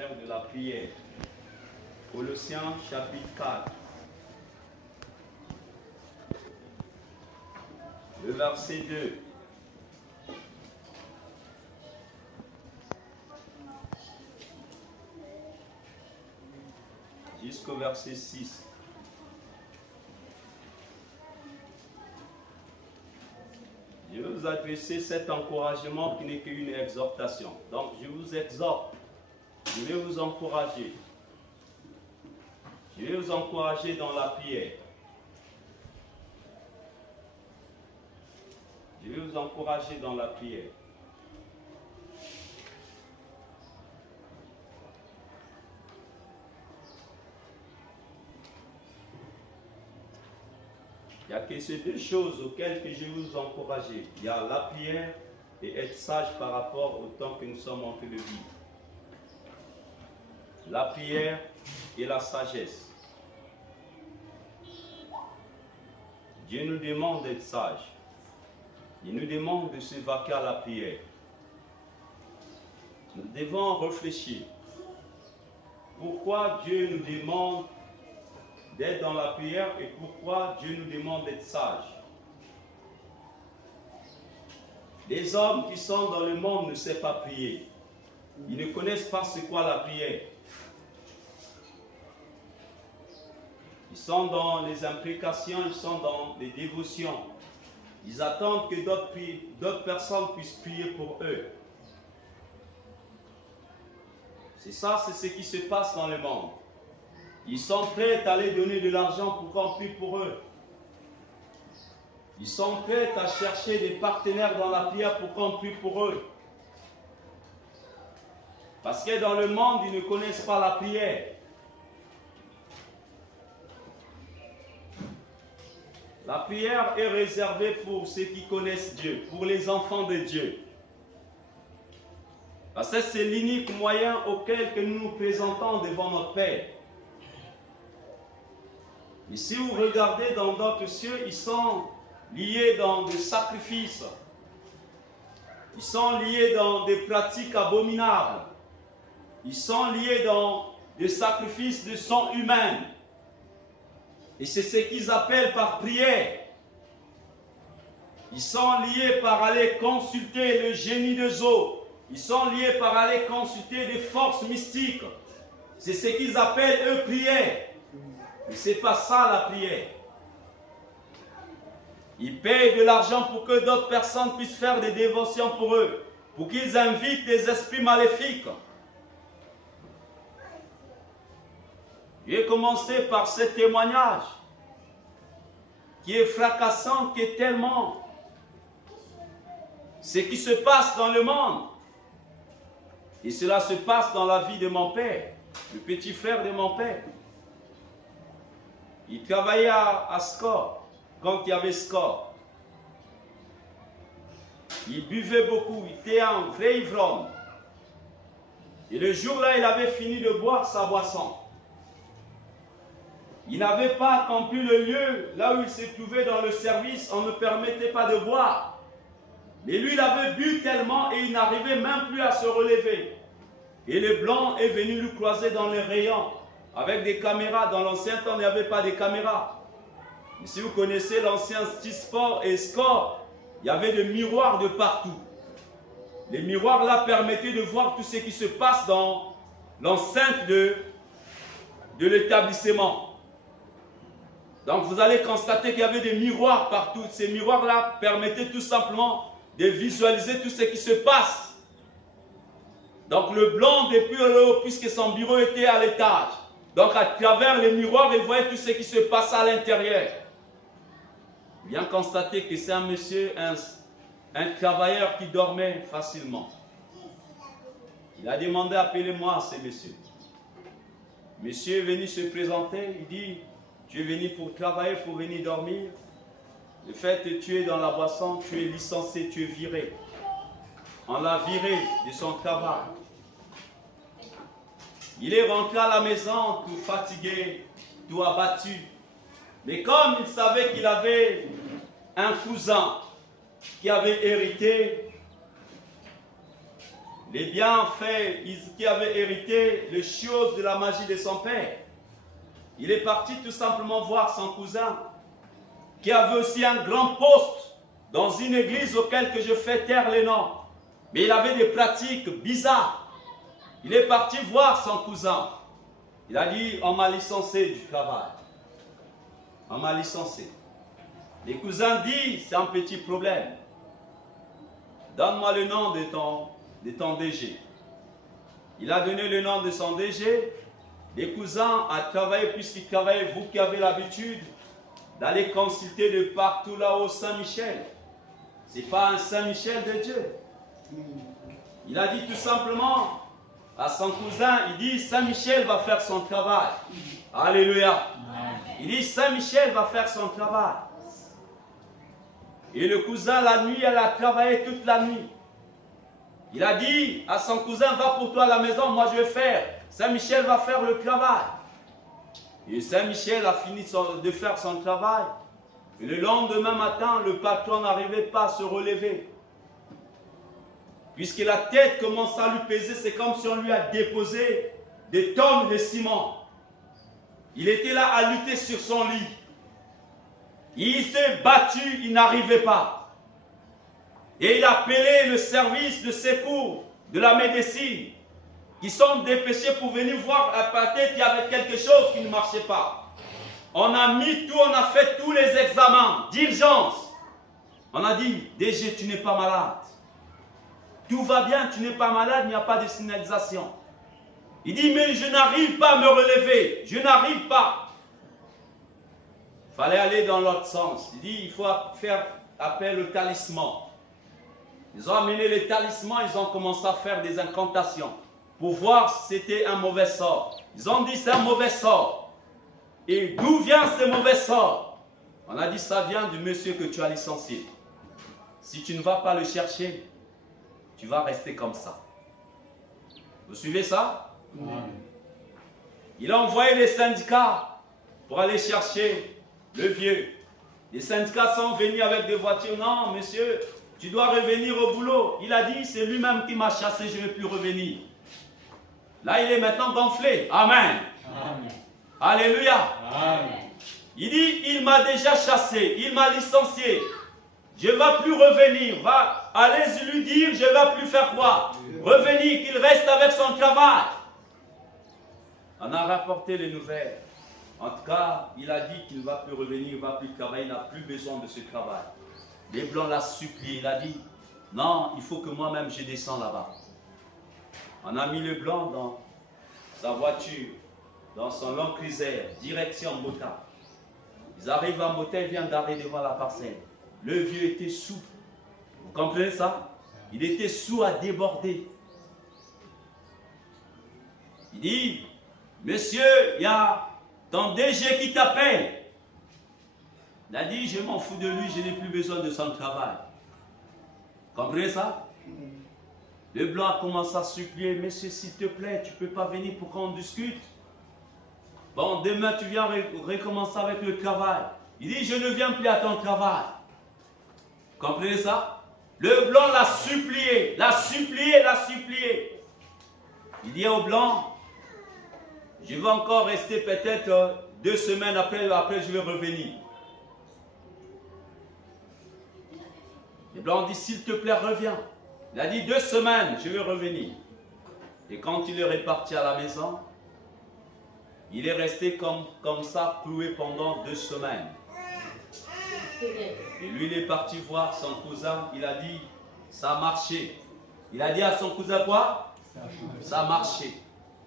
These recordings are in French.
faire de la prière. Colossiens chapitre 4. Le verset 2. Jusqu'au verset 6. Je vais vous adresser cet encouragement qui n'est qu'une exhortation. Donc, je vous exhorte. Je vais vous encourager. Je vais vous encourager dans la prière. Je vais vous encourager dans la prière. Il n'y a que ces deux choses auxquelles que je vais vous encourager. Il y a la prière et être sage par rapport au temps que nous sommes en train de vivre. La prière et la sagesse. Dieu nous demande d'être sages. Il nous demande de se vaquer à la prière. Nous devons réfléchir. Pourquoi Dieu nous demande d'être dans la prière et pourquoi Dieu nous demande d'être sages? Les hommes qui sont dans le monde ne savent pas prier. Ils ne connaissent pas ce qu'est la prière. Ils sont dans les imprécations, ils sont dans les dévotions. Ils attendent que d'autres personnes puissent prier pour eux. C'est ça, c'est ce qui se passe dans le monde. Ils sont prêts à aller donner de l'argent pour qu'on prie pour eux. Ils sont prêts à chercher des partenaires dans la prière pour qu'on prie pour eux. Parce que dans le monde, ils ne connaissent pas la prière. La prière est réservée pour ceux qui connaissent Dieu, pour les enfants de Dieu. Parce que c'est l'unique moyen auquel que nous nous présentons devant notre Père. Et si vous regardez dans d'autres cieux, ils sont liés dans des sacrifices. Ils sont liés dans des pratiques abominables. Ils sont liés dans des sacrifices de sang humain. Et c'est ce qu'ils appellent par prière. Ils sont liés par aller consulter le génie des eaux. Ils sont liés par aller consulter des forces mystiques. C'est ce qu'ils appellent eux prière. Mais ce n'est pas ça la prière. Ils payent de l'argent pour que d'autres personnes puissent faire des dévotions pour eux. Pour qu'ils invitent des esprits maléfiques. Je vais commencer par ce témoignage qui est fracassant, qui est tellement ce qui se passe dans le monde. Et cela se passe dans la vie de mon père, le petit frère de mon père. Il travaillait à Score, quand il y avait Score. Il buvait beaucoup, il était un vrai ivrogne. Et le jour-là, il avait fini de boire sa boisson. Il n'avait pas accompli le lieu là où il se trouvait dans le service, on ne permettait pas de boire. Mais lui, il avait bu tellement et il n'arrivait même plus à se relever. Et le blanc est venu lui croiser dans les rayons avec des caméras. Dans l'ancien temps, il n'y avait pas de caméras. Mais si vous connaissez l'ancien Sport et Score, il y avait des miroirs de partout. Les miroirs là permettaient de voir tout ce qui se passe dans l'enceinte de l'établissement. Donc vous allez constater qu'il y avait des miroirs partout. Ces miroirs-là permettaient tout simplement de visualiser tout ce qui se passe. Donc le blanc, depuis le haut, puisque son bureau était à l'étage, donc à travers les miroirs, il voyait tout ce qui se passe à l'intérieur. Il vient constater que c'est un monsieur, un travailleur qui dormait facilement. Il a demandé, appelez-moi ce monsieur. Monsieur est venu se présenter, il dit, tu es venu pour travailler, pour venir dormir. Le fait que tu es dans la boisson, tu es licencié, tu es viré. On l'a viré de son travail. Il est rentré à la maison tout fatigué, tout abattu. Mais comme il savait qu'il avait un cousin qui avait hérité, les bienfaits qu'il avait hérité, les choses de la magie de son père. Il est parti tout simplement voir son cousin, qui avait aussi un grand poste dans une église auquel que je fais taire les noms. Mais il avait des pratiques bizarres. Il est parti voir son cousin. Il a dit, on m'a licencié du travail. On m'a licencié. Les cousins disent, c'est un petit problème. Donne-moi le nom de ton DG. Il a donné le nom de son DG. Les cousins ont travaillé, puisqu'ils travaillent, vous qui avez l'habitude d'aller consulter de partout là-haut Saint-Michel. Ce n'est pas un Saint-Michel de Dieu. Il a dit tout simplement à son cousin, il dit Saint-Michel va faire son travail. Alléluia. Il dit Saint-Michel va faire son travail. Et le cousin, la nuit, elle a travaillé toute la nuit. Il a dit à son cousin, va pour toi à la maison, moi je vais faire. Saint-Michel va faire le travail. Et Saint-Michel a fini de faire son travail. Et le lendemain matin, le patron n'arrivait pas à se relever. Puisque la tête commence à lui peser, c'est comme si on lui a déposé des tonnes de ciment. Il était là à lutter sur son lit. Il s'est battu, il n'arrivait pas. Et il a appelé le service de secours de la médecine, qui sont dépêchés pour venir voir à tête qu'il y avait quelque chose qui ne marchait pas. On a mis tout, on a fait tous les examens d'urgence. On a dit, DG, tu n'es pas malade. Tout va bien, tu n'es pas malade, il n'y a pas de signalisation. Il dit, mais je n'arrive pas à me relever. Je n'arrive pas. Il fallait aller dans l'autre sens. Il dit, il faut faire appel au talisman. Ils ont amené les talismans, ils ont commencé à faire des incantations pour voir si c'était un mauvais sort. Ils ont dit, c'est un mauvais sort. Et d'où vient ce mauvais sort? On a dit, ça vient du monsieur que tu as licencié. Si tu ne vas pas le chercher, tu vas rester comme ça. Vous suivez ça? Oui. Il a envoyé les syndicats pour aller chercher le vieux. Les syndicats sont venus avec des voitures. Non, monsieur, tu dois revenir au boulot. Il a dit, c'est lui-même qui m'a chassé, je ne vais plus revenir. Là, il est maintenant gonflé. Amen. Amen. Alléluia. Amen. Il dit, il m'a déjà chassé, il m'a licencié. Je ne vais plus revenir. Allez lui dire, je ne vais plus faire quoi? Revenir, qu'il reste avec son travail. On a rapporté les nouvelles. En tout cas, il a dit qu'il ne va plus revenir, il ne va plus travailler, il n'a plus besoin de ce travail. Les Blancs l'ont supplié, il a dit, non, il faut que moi-même je descends là-bas. On a mis le Blanc dans sa voiture, dans son long cruiser, direction Mota. Ils arrivent à Mota, il vient d'arriver devant la parcelle. Le vieux était sous. Vous comprenez ça? Il était sous à déborder. Il dit, monsieur, il y a ton DG qui t'appelle. Il a dit, je m'en fous de lui, je n'ai plus besoin de son travail. Vous comprenez ça? Le Blanc a commencé à supplier, monsieur, s'il te plaît, tu ne peux pas venir pour qu'on discute. Bon, demain, tu viens recommencer avec le travail. Il dit, je ne viens plus à ton travail. Vous comprenez ça? Le Blanc l'a supplié, l'a supplié, l'a supplié. Il dit au Blanc, je vais encore rester peut-être 2 semaines après je vais revenir. Le Blanc dit, s'il te plaît, reviens. Il a dit, 2 semaines, je vais revenir. Et quand il est reparti à la maison, il est resté comme ça, cloué pendant 2 semaines. Et lui, il est parti voir son cousin, il a dit, ça a marché. Il a dit à son cousin quoi? Ça a marché.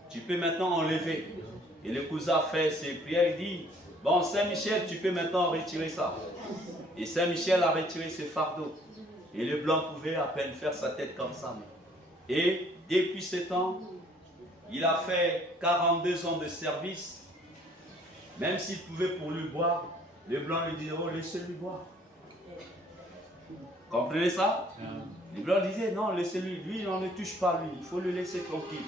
Tu peux maintenant enlever. Et le cousin fait ses prières, il dit, bon, Saint-Michel, tu peux maintenant retirer ça. Et Saint-Michel a retiré ses fardeaux. Et le Blanc pouvait à peine faire sa tête comme ça. Et depuis ce temps, il a fait 42 ans de service. Même s'il pouvait pour lui boire, le Blanc lui disait, oh, laissez-lui boire. Comprenez ça? Le Blanc disait, non, laissez-lui. Lui, on ne touche pas lui. Il faut le laisser tranquille.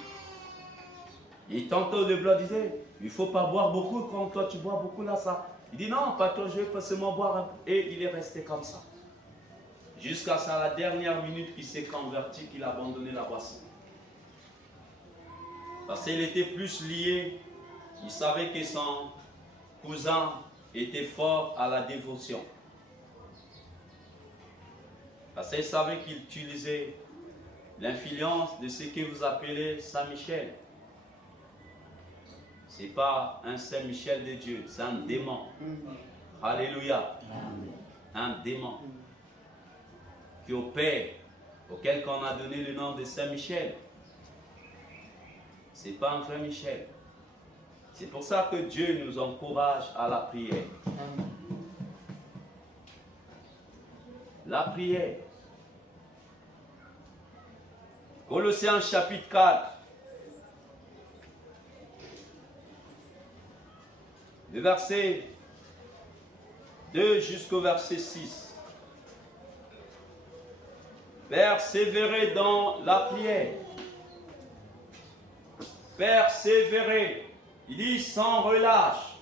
Et tantôt, le Blanc disait, il ne faut pas boire beaucoup. Quand toi, tu bois beaucoup là, ça. Il dit, non, patron, je vais pas seulement boire un peu. Et il est resté comme ça. Jusqu'à la dernière minute qu'il s'est converti, qu'il a abandonné la boisson. Parce qu'il était plus lié. Il savait que son cousin était fort à la dévotion. Parce qu'il savait qu'il utilisait l'influence de ce que vous appelez Saint-Michel. Ce n'est pas un Saint-Michel de Dieu, c'est un démon. Alléluia. Un démon qui opère, auquel on a donné le nom de Saint-Michel. Ce n'est pas un vrai Michel. C'est pour ça que Dieu nous encourage à la prière. La prière. Colossiens chapitre 4. Le verset 2 jusqu'au verset 6. Persévérez dans la prière. Persévérez. Il dit sans relâche.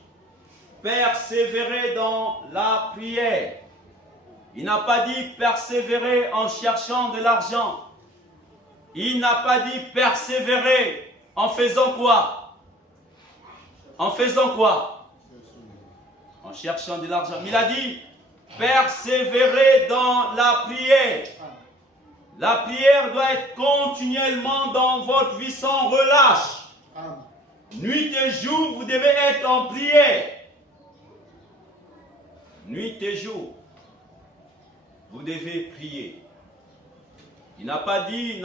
Persévérez dans la prière. Il n'a pas dit persévérer en cherchant de l'argent. Il n'a pas dit persévérer en faisant quoi? En faisant quoi? En cherchant de l'argent. Il a dit persévérer dans la prière. La prière doit être continuellement dans votre vie sans relâche. Nuit et jour, vous devez être en prière. Nuit et jour, vous devez prier. Il n'a pas dit,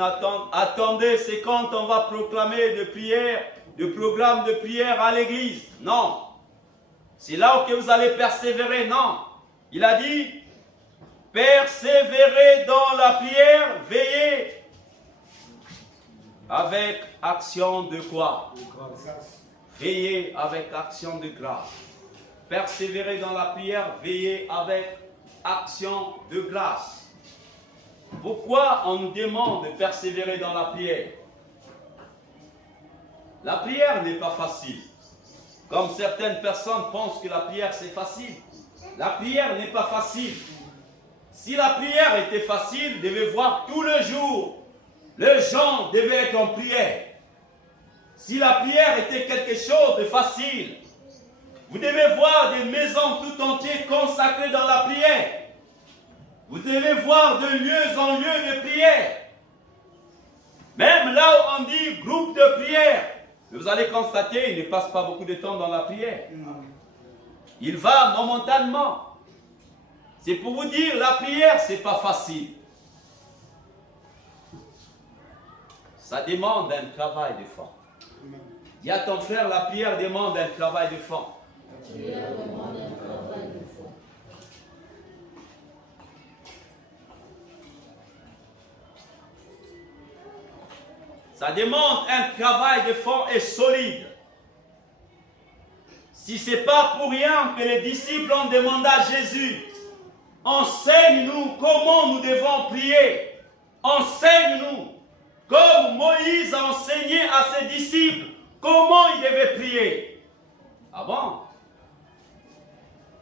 attendez, c'est quand on va proclamer de prière, de programme de prière à l'église. Non. C'est là où vous allez persévérer. Non. Il a dit, persévérez dans la prière, veillez avec action de quoi? Veillez avec action de grâce. Persévérez dans la prière, veillez avec action de grâce. Pourquoi on nous demande de persévérer dans la prière? La prière n'est pas facile. Comme certaines personnes pensent que la prière c'est facile. La prière n'est pas facile. Si la prière était facile, vous devez voir tout le jour, les gens devaient être en prière. Si la prière était quelque chose de facile, vous devez voir des maisons tout entières consacrées dans la prière. Vous devez voir de lieu en lieu de prière. Même là où on dit groupe de prière, vous allez constater, il ne passe pas beaucoup de temps dans la prière. Il va momentanément. C'est pour vous dire, la prière, ce n'est pas facile. Ça demande un travail de fond. Dis à ton frère, la prière demande un travail de fond. La prière demande un travail de fond. Ça demande un travail de fond et solide. Si ce n'est pas pour rien que les disciples ont demandé à Jésus, enseigne-nous comment nous devons prier. Enseigne-nous, comme Moïse a enseigné à ses disciples, comment ils devaient prier. Ah bon?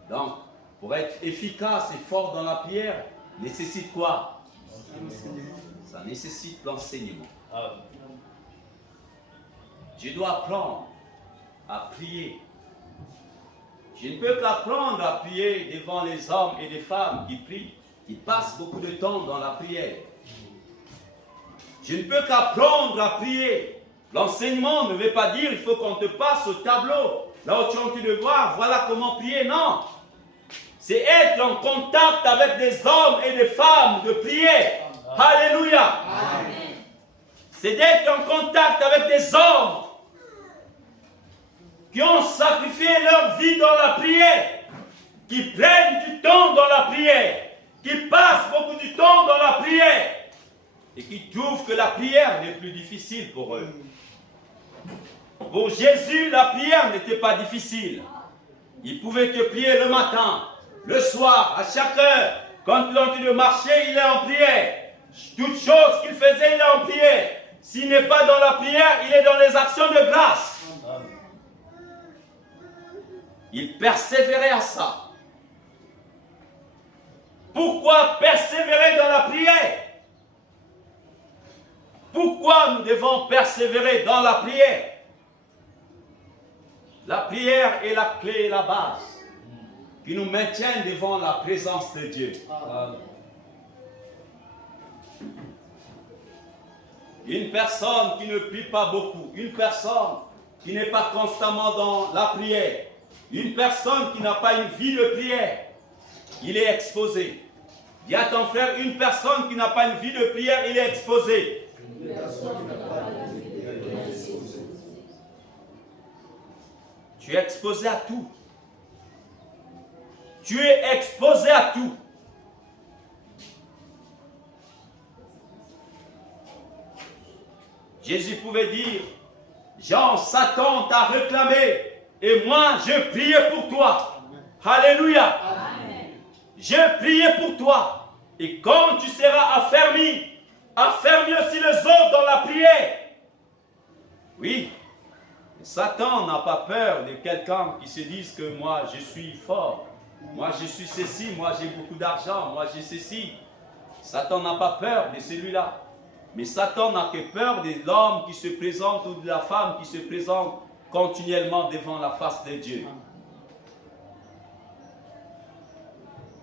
Donc, pour être efficace et fort dans la prière, nécessite quoi? Ça nécessite l'enseignement. Je dois apprendre à prier. Je ne peux qu'apprendre à prier devant les hommes et les femmes qui prient, qui passent beaucoup de temps dans la prière. Je ne peux qu'apprendre à prier. L'enseignement ne veut pas dire il faut qu'on te passe au tableau, là où tu es en train de voir, voilà comment prier. Non. C'est être en contact avec des hommes et des femmes de prière. Alléluia. C'est d'être en contact avec des hommes qui ont sacrifié leur vie dans la prière, qui prennent du temps dans la prière, qui passent beaucoup de temps dans la prière et qui trouvent que la prière n'est plus difficile pour eux. Pour Jésus, la prière n'était pas difficile. Il pouvait que prier le matin, le soir, à chaque heure. Quand il est en train de marcher, il est en prière. Toute chose qu'il faisait, il est en prière. S'il n'est pas dans la prière, il est dans les actions de grâce. Il persévérait à ça. Pourquoi persévérer dans la prière? pourquoi nous devons persévérer dans la prière? La prière est la clé et la base qui nous maintient devant la présence de Dieu. Amen. Une personne qui ne prie pas beaucoup, une personne qui n'est pas constamment dans la prière, une personne qui n'a pas une vie de prière, il est exposé. Dis à ton frère, une personne qui n'a pas une vie de prière, il est exposé. Tu es exposé à tout. Tu es exposé à tout. Jésus pouvait dire, Jean, Satan t'a réclamé et moi je priais pour toi. Alléluia. Amen. Je priais pour toi. Et quand tu seras affermi aussi les autres dans la prière. Oui, Satan n'a pas peur de quelqu'un qui se dise que moi je suis fort. Moi je suis ceci, moi j'ai beaucoup d'argent, moi j'ai ceci. Satan n'a pas peur de celui-là. Mais Satan n'a que peur de l'homme qui se présente ou de la femme qui se présente continuellement devant la face de Dieu.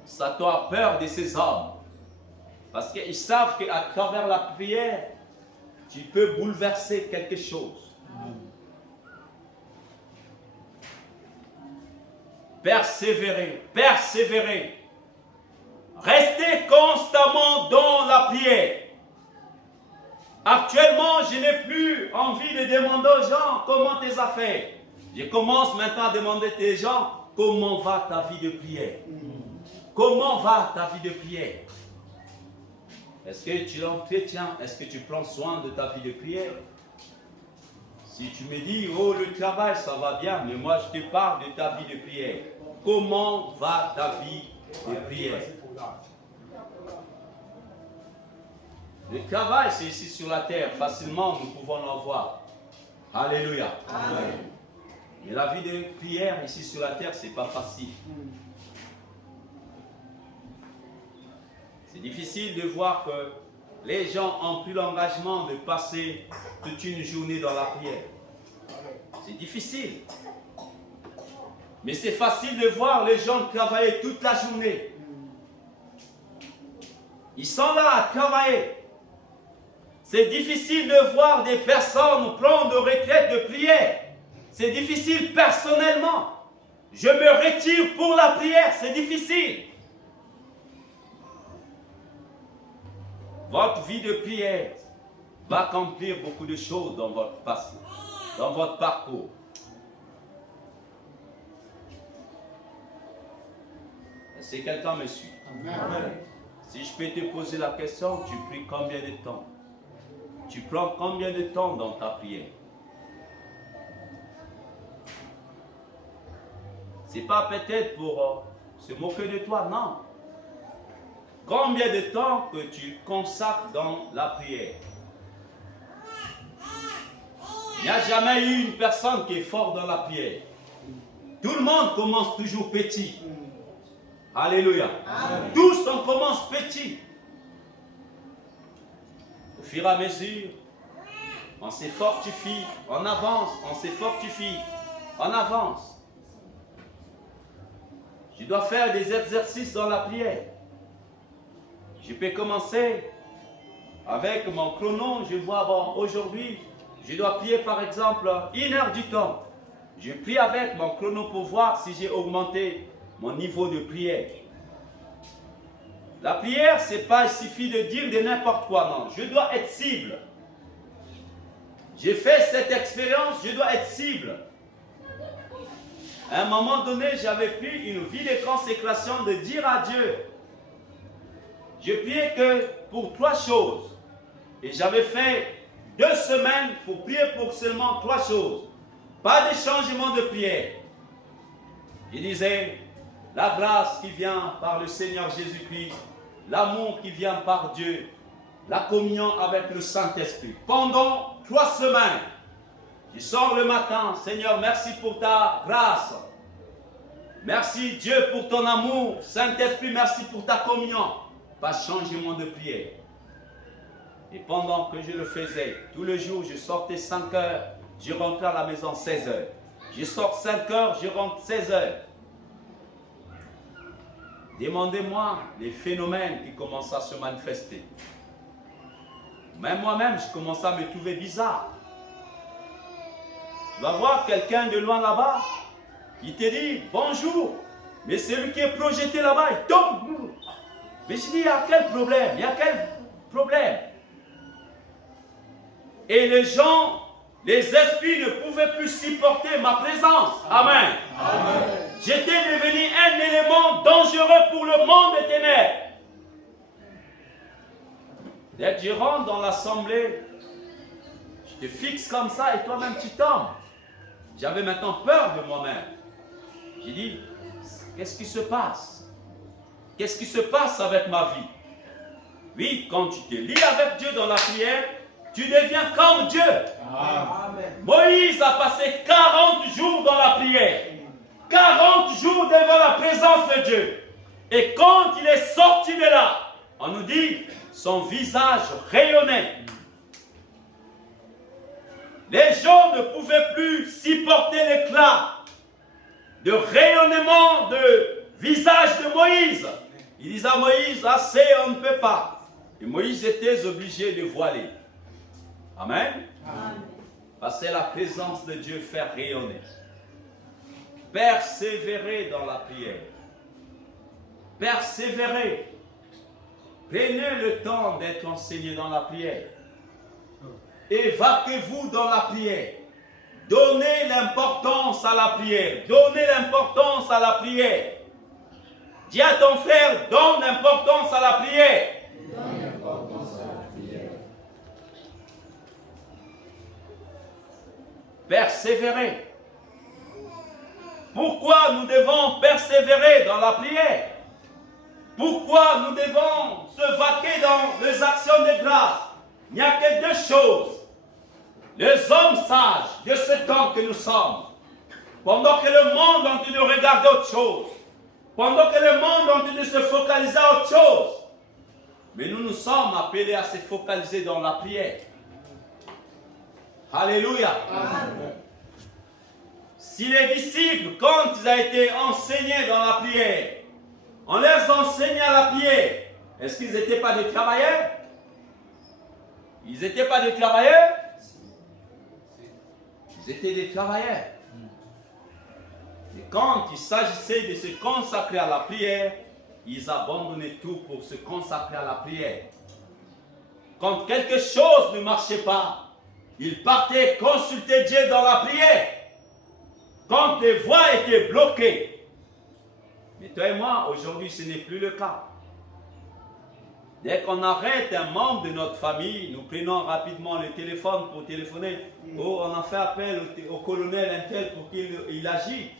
Satan a peur de ces hommes. Parce qu'ils savent qu'à travers la prière, tu peux bouleverser quelque chose. Persévérer, persévérer. Restez constamment dans la prière. Actuellement, je n'ai plus envie de demander aux gens comment tes affaires. Je commence maintenant à demander aux gens comment va ta vie de prière. Comment va ta vie de prière? Est-ce que tu es chrétien? Est-ce que tu prends soin de ta vie de prière? Si tu me dis, oh le travail ça va bien, mais moi je te parle de ta vie de prière. Comment va ta vie de prière? Le travail, c'est ici sur la terre. Facilement, nous pouvons l'en voir. Alléluia. Amen. Mais la vie de prière ici sur la terre, ce n'est pas facile. C'est difficile de voir que les gens ont pris l'engagement de passer toute une journée dans la prière. C'est difficile. Mais c'est facile de voir les gens travailler toute la journée. Ils sont là à travailler. C'est difficile de voir des personnes prendre de retraite de prière. C'est difficile personnellement. Je me retire pour la prière, c'est difficile. Votre vie de prière va accomplir beaucoup de choses dans votre passé, dans votre parcours. Est-ce que quelqu'un me suit? Amen. Si je peux te poser la question, tu pries combien de temps? Tu prends combien de temps dans ta prière? Ce n'est pas peut-être pour se moquer de toi, non. Combien de temps que tu consacres dans la prière? Il n'y a jamais eu une personne qui est forte dans la prière. Tout le monde commence toujours petit. Alléluia. Amen. Tous on commence petit. Au fur et à mesure, on se fortifie, on avance, on se fortifie, on avance. Je dois faire des exercices dans la prière. Je peux commencer avec mon chrono. Je vois, bon, aujourd'hui, je dois prier par exemple 1 heure du temps. Je prie avec mon chrono pour voir si j'ai augmenté mon niveau de prière. La prière, ce n'est pas, il suffit de dire de n'importe quoi, non. Je dois être cible. J'ai fait cette expérience, je dois être cible. À un moment donné, j'avais pris une vie de consécration de dire à Dieu, je priais que pour 3 choses. Et j'avais fait 2 semaines pour prier pour seulement 3 choses. Pas de changement de prière. Je disais, la grâce qui vient par le Seigneur Jésus-Christ, l'amour qui vient par Dieu, la communion avec le Saint-Esprit. Pendant 3 semaines, je sors le matin, Seigneur, merci pour ta grâce. Merci Dieu pour ton amour. Saint-Esprit, merci pour ta communion. Pas changement de prière. Et pendant que je le faisais, tout le jour, je sortais 5 heures, je rentrais à la maison 16 heures. Je sors 5 heures, je rentre 16 heures. Demandez-moi les phénomènes qui commencent à se manifester. Même moi-même, je commence à me trouver bizarre. Tu vas voir quelqu'un de loin là-bas, il te dit bonjour, mais celui qui est projeté là-bas, il tombe. Mais je dis, il y a quel problème? Il y a quel problème? Et les gens, les esprits ne pouvaient plus supporter ma présence. Amen. Amen. J'étais devenu un élément dangereux pour le monde des ténèbres. Dès que je rentre dans l'assemblée, je te fixe comme ça et toi-même tu tombes. J'avais maintenant peur de moi-même. J'ai dit, qu'est-ce qui se passe? Qu'est-ce qui se passe avec ma vie? Oui, quand tu te lis avec Dieu dans la prière, tu deviens comme Dieu. Amen. Moïse a passé 40 jours dans la prière. 40 jours devant la présence de Dieu. Et quand il est sorti de là, on nous dit, son visage rayonnait. Les gens ne pouvaient plus supporter l'éclat de rayonnement de visage de Moïse. Ils disaient à Moïse, assez, on ne peut pas. Et Moïse était obligé de voiler. Amen. Amen. Parce que la présence de Dieu fait rayonner. Persévérez dans la prière. Persévérez. Prenez le temps d'être enseigné dans la prière. Évacuez-vous dans la prière. Donnez l'importance à la prière. Donnez l'importance à la prière. Dis à ton frère, donne l'importance à la prière. Donne l'importance à la prière. Persévérer. Pourquoi nous devons persévérer dans la prière? Pourquoi nous devons se vaquer dans les actions de grâce? Il n'y a que 2 choses. Les hommes sages de ce temps que nous sommes, pendant que le monde est en train de regarder autre chose, pendant que le monde est en train de se focaliser à autre chose, mais nous sommes appelés à se focaliser dans la prière. Alléluia. Amen. Si les disciples, quand ils ont été enseignés dans la prière, on les enseignait à la prière, est-ce qu'ils n'étaient pas des travailleurs? Ils n'étaient pas des travailleurs? Ils étaient des travailleurs. Et quand il s'agissait de se consacrer à la prière, ils abandonnaient tout pour se consacrer à la prière. Quand quelque chose ne marchait pas, ils partaient consulter Dieu dans la prière. Quand les voies étaient bloquées. Mais toi et moi, aujourd'hui, ce n'est plus le cas. Dès qu'on arrête un membre de notre famille, nous prenons rapidement le téléphone pour téléphoner. Oh, on a fait appel au colonel Intel pour qu'il agisse.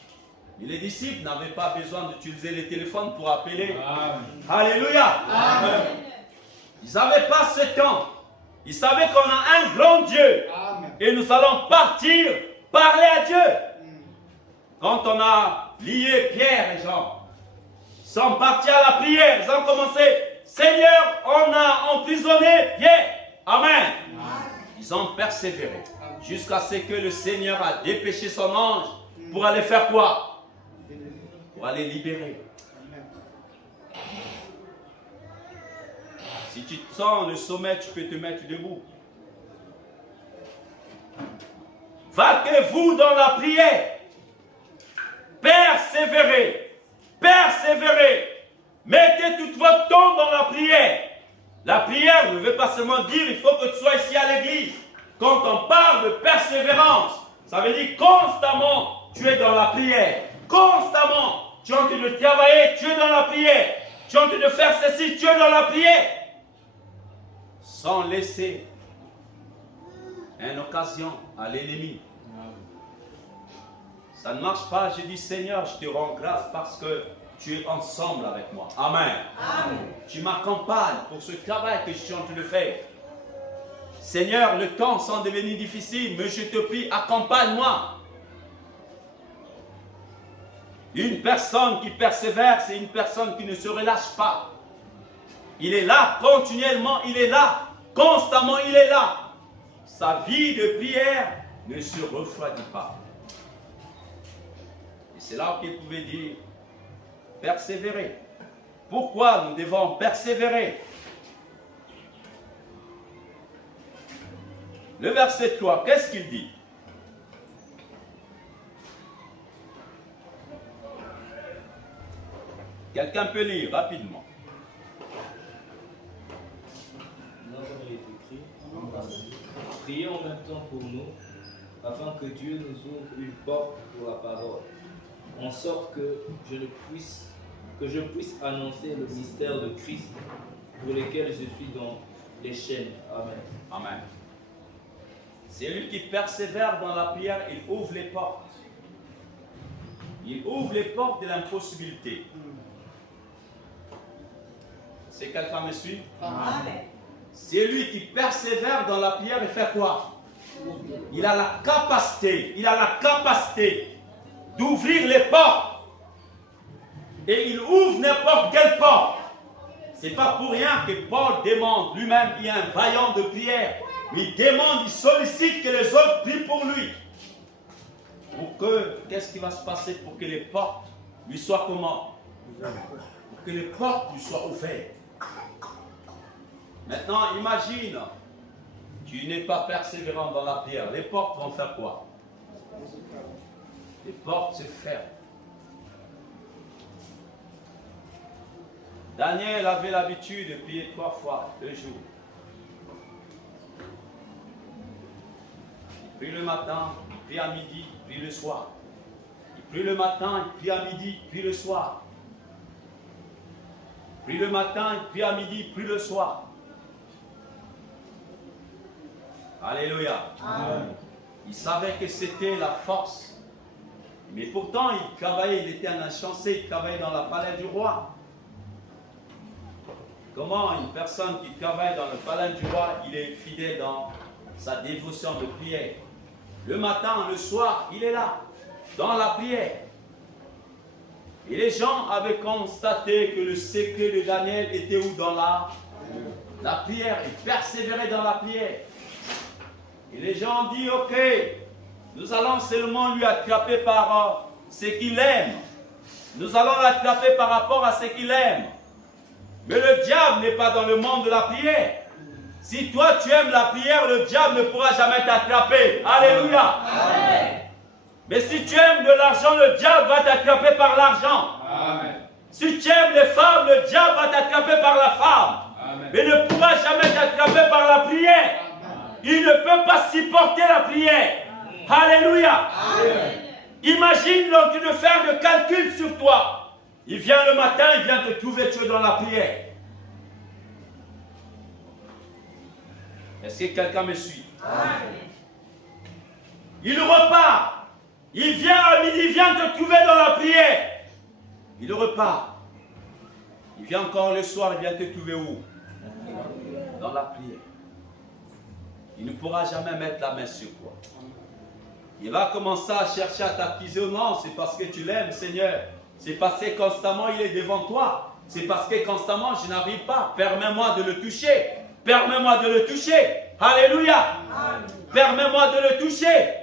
Mais les disciples n'avaient pas besoin d'utiliser le téléphone pour appeler. Amen. Alléluia. Amen. Ils n'avaient pas ce temps. Ils savaient qu'on a un grand Dieu. Amen. Et nous allons partir parler à Dieu. Quand on a lié Pierre et Jean, ils sont partis à la prière. Ils ont commencé. Seigneur, on a emprisonné Pierre. Amen. Ils ont persévéré jusqu'à ce que le Seigneur a dépêché son ange pour aller faire quoi? Pour aller libérer. Si tu te sens le sommet, tu peux te mettre debout. Vaquez-vous dans la prière. Persévérez. Persévérez. Mettez tout votre temps dans la prière. La prière ne veut pas seulement dire il faut que tu sois ici à l'église. Quand on parle de persévérance, ça veut dire constamment tu es dans la prière. Constamment tu es en train de travailler, tu es dans la prière. Tu es en train de faire ceci, tu es dans la prière. Sans laisser une occasion à l'ennemi. Ça ne marche pas. Je dis Seigneur, je te rends grâce parce que tu es ensemble avec moi. Amen. Amen. Tu m'accompagnes pour ce travail que je suis en train de faire. Seigneur, le temps semble devenir difficile, mais je te prie, accompagne-moi. Une personne qui persévère, c'est une personne qui ne se relâche pas. Il est là, continuellement, il est là. constamment il est là. Sa vie de prière ne se refroidit pas. Et c'est là qu'il pouvait dire, persévérer. Pourquoi nous devons persévérer? Le verset 3, qu'est-ce qu'il dit? Quelqu'un peut lire rapidement. Là, comme il est écrit, priez en même temps pour nous, afin que Dieu nous ouvre une porte pour la parole, en sorte que je puisse annoncer le mystère de Christ, pour lequel je suis dans les chaînes. Amen. Amen. C'est lui qui persévère dans la prière, il ouvre les portes. Il ouvre les portes de l'impossibilité. C'est quelqu'un me suit? Amen. C'est lui qui persévère dans la prière et fait quoi? Il a la capacité d'ouvrir les portes. Et il ouvre n'importe quelle porte. C'est pas pour rien que Paul demande lui-même, il est un vaillant de prière. Il demande, il sollicite que les autres prient pour lui. Pour que, qu'est-ce qui va se passer pour que les portes lui soient comment? Pour que les portes lui soient ouvertes. Maintenant, imagine, tu n'es pas persévérant dans la prière. Les portes vont faire quoi? Les portes se ferment. Daniel avait l'habitude de prier 3 fois le jour. Il prie le matin, il prie à midi, il prie le soir. Il prie le matin, il prie à midi, il prie le soir. Il prie le matin, il prie à midi, il prie le soir. Alléluia. Amen. Il savait que c'était la force. Mais pourtant, il travaillait, il était un insensé, il travaillait dans la palais du roi. Comment une personne qui travaille dans le palais du roi, il est fidèle dans sa dévotion de prière? Le matin, le soir, il est là, dans la prière. Et les gens avaient constaté que le secret de Daniel était où? Dans la prière. Il persévérait dans la prière. Et les gens ont dit, ok, nous allons seulement lui attraper par ce qu'il aime. Nous allons l'attraper par rapport à ce qu'il aime. Mais le diable n'est pas dans le monde de la prière. Si toi tu aimes la prière, le diable ne pourra jamais t'attraper. Alléluia. Amen. Mais si tu aimes de l'argent, le diable va t'attraper par l'argent. Si tu aimes les femmes, le diable va t'attraper par la femme. Amen. Mais ne pourra jamais t'attraper par la prière. Il ne peut pas supporter la prière. Alléluia. Amen. Imagine l'homme de faire de calcul sur toi. Il vient le matin, il vient te trouver, tu es dans la prière. Est-ce que quelqu'un me suit? Amen. Il repart. Il vient à midi, il vient te trouver dans la prière. Il repart. Il vient encore le soir, il vient te trouver où? Dans la prière. Il ne pourra jamais mettre la main sur toi. Il va commencer à chercher à t'accuser. Non, c'est parce que tu l'aimes, Seigneur. C'est parce que constamment il est devant toi. C'est parce que constamment je n'arrive pas. Permets-moi de le toucher. Permets-moi de le toucher. Alléluia. Permets-moi de le toucher.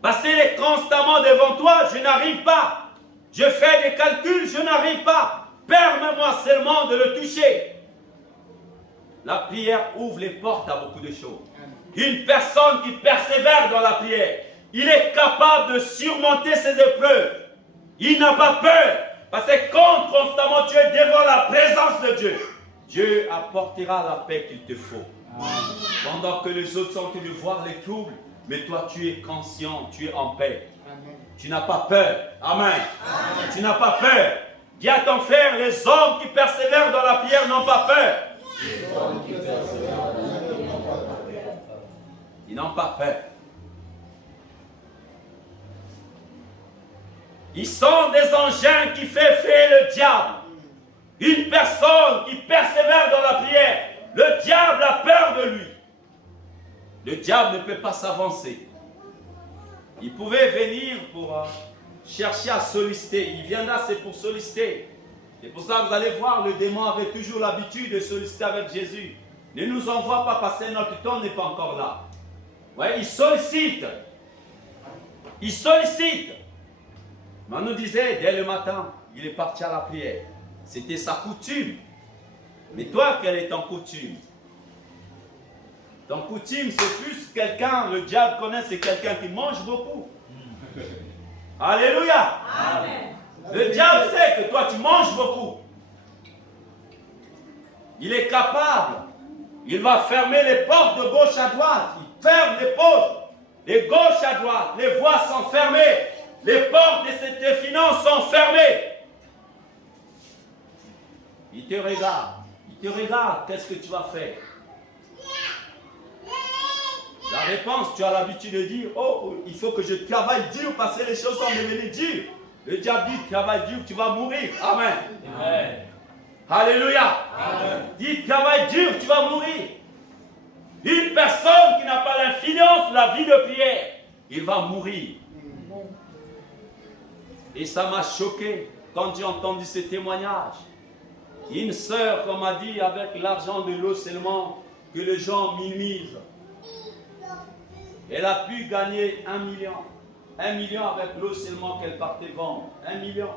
Parce qu'il est constamment devant toi, je n'arrive pas. Je fais des calculs, je n'arrive pas. Permets-moi seulement de le toucher. La prière ouvre les portes à beaucoup de choses. Une personne qui persévère dans la prière, il est capable de surmonter ses épreuves. Il n'a pas peur. Parce que quand constamment tu es devant la présence de Dieu, Dieu apportera la paix qu'il te faut. Pendant que les autres sont en train de voir les troubles, mais toi tu es conscient, tu es en paix. Tu n'as pas peur. Amen. Tu n'as pas peur. Dis à ton frère, les hommes qui persévèrent dans la prière n'ont pas peur. Ils n'ont pas peur. Ils sont des engins qui font fuir le diable. Une personne qui persévère dans la prière, le diable a peur de lui. Le diable ne peut pas s'avancer. Il pouvait venir pour chercher à solliciter. Il viendra, c'est pour solliciter. C'est pour ça que vous allez voir, le démon avait toujours l'habitude de solliciter avec Jésus. Ne nous envoie pas passer notre temps, n'est pas encore là. Ouais, il sollicite. Il sollicite. Mais on nous disait, dès le matin, il est parti à la prière. C'était sa coutume. Mais toi, quelle est ton coutume? Ton coutume, c'est plus quelqu'un, le diable connaît, c'est quelqu'un qui mange beaucoup. Alléluia. Amen. Le diable sait que toi, tu manges beaucoup. Il est capable. Il va fermer les portes de gauche à droite. Il ferme les portes de gauche à droite. Les voies sont fermées. Les portes de tes finances sont fermées. Il te regarde. Il te regarde. Qu'est-ce que tu vas faire? La réponse, tu as l'habitude de dire, oh, il faut que je travaille dur parce que les choses sont devenues dures. Le diable dit, travaille dur, tu vas mourir. Amen. Amen. Alléluia. Amen. Dis, travaille dur, tu vas mourir. Une personne qui n'a pas l'influence de la vie de prière, il va mourir. Et ça m'a choqué quand j'ai entendu ce témoignage. Une sœur, comme m'a dit, avec l'argent de l'eau seulement, que les gens minimisent. Elle a pu gagner 1 million. 1 million avec l'eau seulement qu'elle partait vendre. 1 million.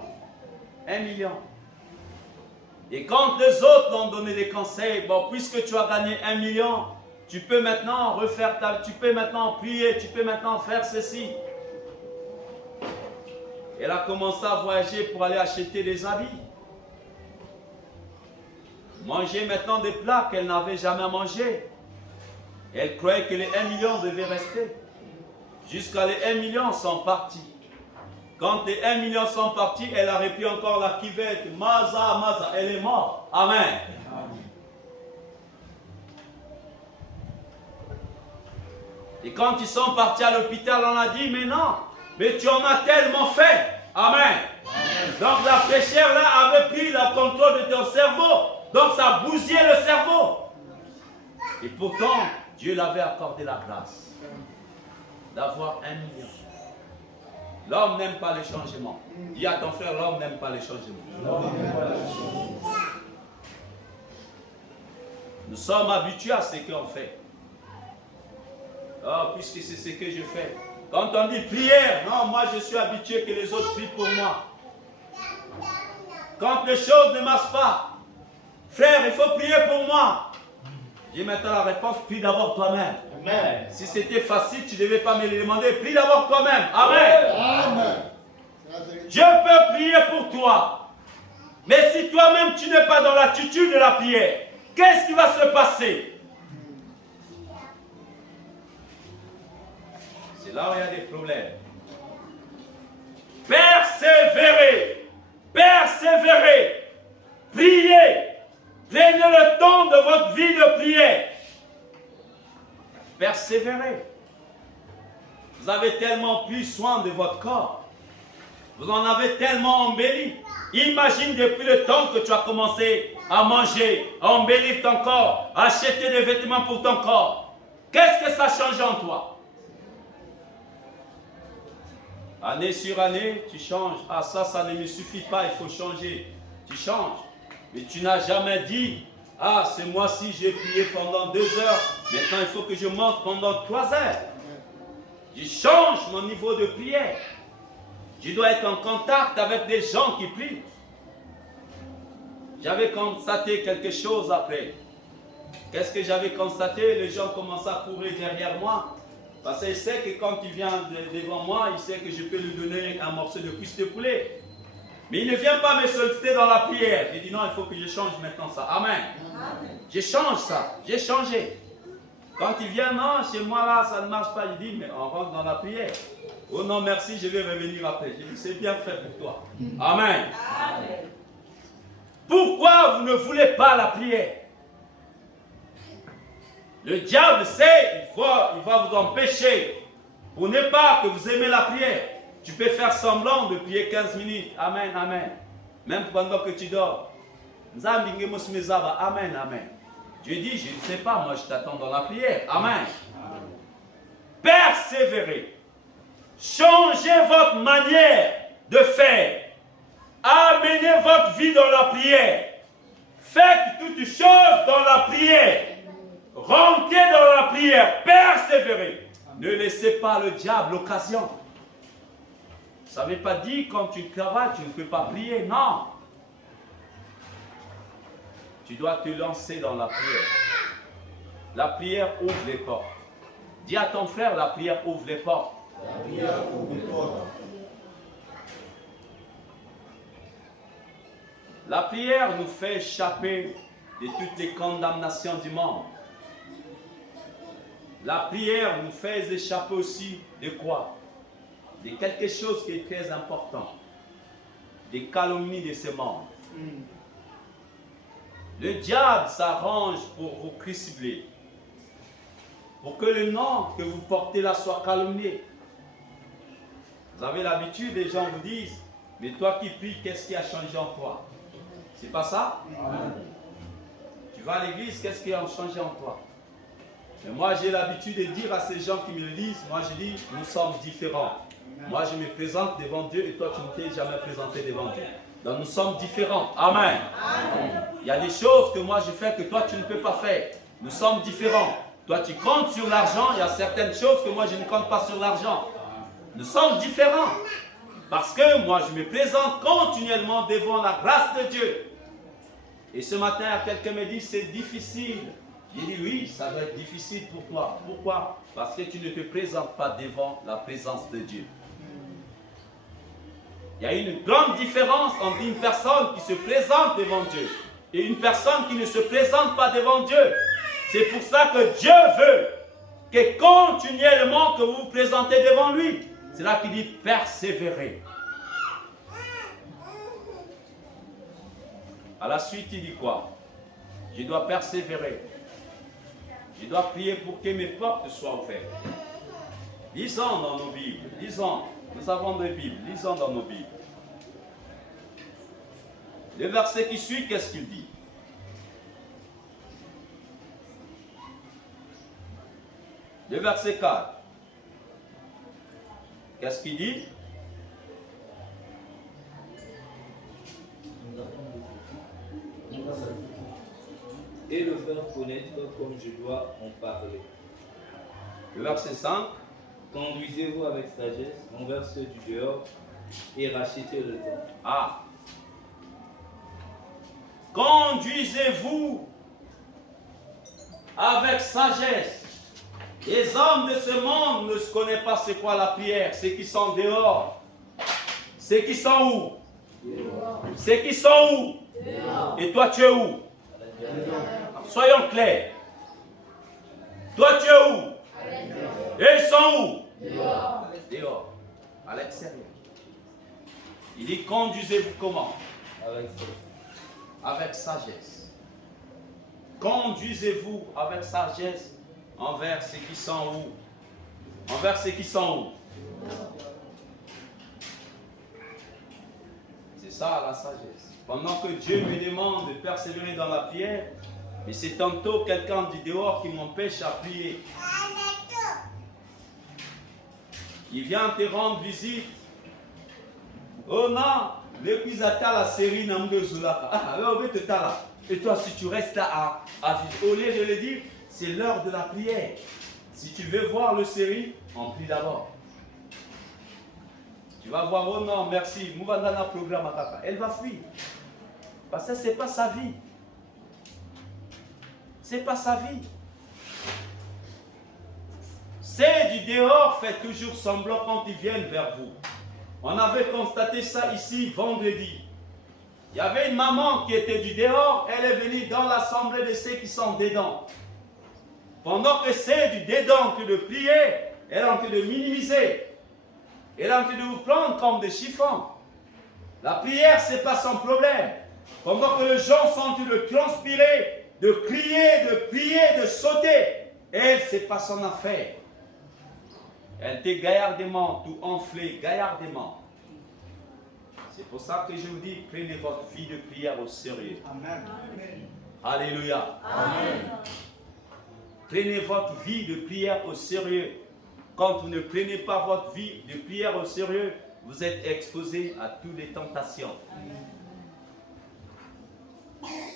1 million. Et quand les autres l'ont donné des conseils, bon, puisque tu as gagné 1 million, tu peux maintenant refaire tu peux maintenant prier, tu peux maintenant faire ceci. Elle a commencé à voyager pour aller acheter des habits. Manger maintenant des plats qu'elle n'avait jamais mangés. Elle croyait que les 1 million devaient rester. Jusqu'à les 1 million sont partis. Quand les 1 million sont partis, elle a repris encore la cuvette. Maza, Maza, elle est morte. Amen. Et quand ils sont partis à l'hôpital, on a dit, mais non, mais tu en as tellement fait. Amen. Donc la péchère là avait pris le contrôle de ton cerveau. Donc ça a bousillé le cerveau. Et pourtant, Dieu l'avait accordé la grâce d'avoir 1 million. L'homme n'aime pas les changements. Dis à ton frère, l'homme n'aime pas les changements. Nous sommes habitués à ce qu'on fait. Oh, puisque c'est ce que je fais. Quand on dit prière, non, moi je suis habitué que les autres prient pour moi. Quand les choses ne marchent pas, frère, il faut prier pour moi. J'ai maintenant la réponse, prie d'abord toi-même. Amen. Si c'était facile, tu ne devais pas me le demander. Prie d'abord toi-même. Amen. Amen. Je peux prier pour toi. Mais si toi-même tu n'es pas dans l'attitude de la prière, qu'est-ce qui va se passer? C'est là où il y a des problèmes. Persévérez. Persévérez. Priez. Prenez le temps de votre vie de prière. Persévérez. Vous avez tellement pris soin de votre corps. Vous en avez tellement embelli. Imagine depuis le temps que tu as commencé à manger, à embellir ton corps, à acheter des vêtements pour ton corps. Qu'est-ce que ça change en toi? Année sur année, tu changes. Ah, ça ne me suffit pas, il faut changer. Tu changes. Mais tu n'as jamais dit, ah, ce mois-ci, j'ai prié pendant 2 heures. Maintenant, il faut que je monte pendant 3 heures. Je change mon niveau de prière. Je dois être en contact avec des gens qui prient. J'avais constaté quelque chose après. Qu'est-ce que j'avais constaté? Les gens commençaient à courir derrière moi. Parce qu'il sait que quand il vient devant moi, il sait que je peux lui donner un morceau de cuisse de poulet. Mais il ne vient pas me solliciter dans la prière. J'ai dit non, il faut que je change maintenant ça. Amen. Amen. Je change ça. J'ai changé. Quand il vient, non, chez moi là, ça ne marche pas. Il dit, mais on rentre dans la prière. Oh non, merci, je vais revenir après. J'ai dit, c'est bien fait pour toi. Amen. Amen. Pourquoi vous ne voulez pas la prière? Le diable sait, il va vous empêcher. Pour ne pas que vous aimez la prière. Tu peux faire semblant de prier 15 minutes. Amen, amen. Même pendant que tu dors. Amen, amen. Dieu dit, je ne sais pas, moi je t'attends dans la prière. Amen. Persévérez. Changez votre manière de faire. Amenez votre vie dans la prière. Faites toutes choses dans la prière. Rentrez dans la prière, persévérez. Ne laissez pas le diable l'occasion. Ça ne veut pas dire quand tu travailles, tu ne peux pas prier. Non. Tu dois te lancer dans la prière. La prière ouvre les portes. Dis à ton frère, la prière ouvre les portes. La prière ouvre les portes. La prière nous fait échapper de toutes les condamnations du monde. La prière nous fait échapper aussi de quoi? De quelque chose qui est très important. Des calomnies de ce monde. Le diable s'arrange pour vous crucifier. Pour que le nom que vous portez là soit calomnié. Vous avez l'habitude, les gens vous disent, mais toi qui pries, qu'est-ce qui a changé en toi? C'est pas ça? Amen. Tu vas à l'église, qu'est-ce qui a changé en toi? Mais moi, j'ai l'habitude de dire à ces gens qui me le disent, moi je dis, nous sommes différents. Moi, je me présente devant Dieu et toi, tu ne t'es jamais présenté devant Dieu. Donc, nous sommes différents. Amen. Amen. Il y a des choses que moi, je fais que toi, tu ne peux pas faire. Nous sommes différents. Toi, tu comptes sur l'argent. Il y a certaines choses que moi, je ne compte pas sur l'argent. Nous sommes différents. Parce que moi, je me présente continuellement devant la grâce de Dieu. Et ce matin, quelqu'un me dit, c'est difficile. J'ai dit, oui, ça va être difficile pour toi. Pourquoi? Parce que tu ne te présentes pas devant la présence de Dieu. Il y a une grande différence entre une personne qui se présente devant Dieu et une personne qui ne se présente pas devant Dieu. C'est pour ça que Dieu veut que continuellement que vous vous présentez devant lui. C'est là qu'il dit persévérer. À la suite, il dit quoi? Je dois persévérer. Je dois prier pour que mes portes soient ouvertes. Lisons dans nos Bibles. Lisons. Nous avons des Bibles. Lisons dans nos Bibles. Le verset qui suit, qu'est-ce qu'il dit? Le verset 4. Qu'est-ce qu'il dit? Et le faire connaître comme je dois en parler. Le verset 5. Conduisez-vous avec sagesse envers ceux du dehors et rachetez le temps. Ah. Conduisez-vous avec sagesse. Les hommes de ce monde ne se connaissent pas c'est quoi la prière. Ceux qui sont dehors. Ceux qui sont où? Dehors. Ceux qui sont où? Dehors. Et toi tu es où? Soyons clairs. Toi tu es où? Et ils sont où? Dehors. Dehors. À l'extérieur. Il dit conduisez-vous comment? Avec sagesse. Conduisez-vous avec sagesse envers ceux qui sont où? Envers ceux qui sont où? C'est ça la sagesse. Pendant que Dieu me demande de persévérer dans la prière, mais c'est tantôt quelqu'un du dehors qui m'empêche à prier. Il vient te rendre visite. Oh non, le cuisata la série Namgezula. Ah, alors on te là. Et toi, si tu restes là à vivre, au lieu de le dire, c'est l'heure de la prière. Si tu veux voir le série, on prie d'abord. Tu vas voir, oh non, merci, Mouvandana programme à Kaka. Elle va fuir. Parce que ce n'est pas sa vie. Ce n'est pas sa vie. C'est du dehors fait toujours semblant quand ils viennent vers vous. On avait constaté ça ici vendredi. Il y avait une maman qui était du dehors, elle est venue dans l'assemblée de ceux qui sont dedans. Pendant que c'est du dedans que de prier, elle est en train de minimiser. Elle est en train de vous prendre comme des chiffons. La prière, ce n'est pas son problème. Pendant que les gens sont en train de transpirer, de crier, de prier, de sauter, elle, ce n'est pas son affaire. Elle était gaillardement, tout enflée, gaillardement. C'est pour ça que je vous dis, prenez votre vie de prière au sérieux. Amen. Alléluia. Amen. Prenez votre vie de prière au sérieux. Quand vous ne prenez pas votre vie de prière au sérieux, vous êtes exposé à toutes les tentations.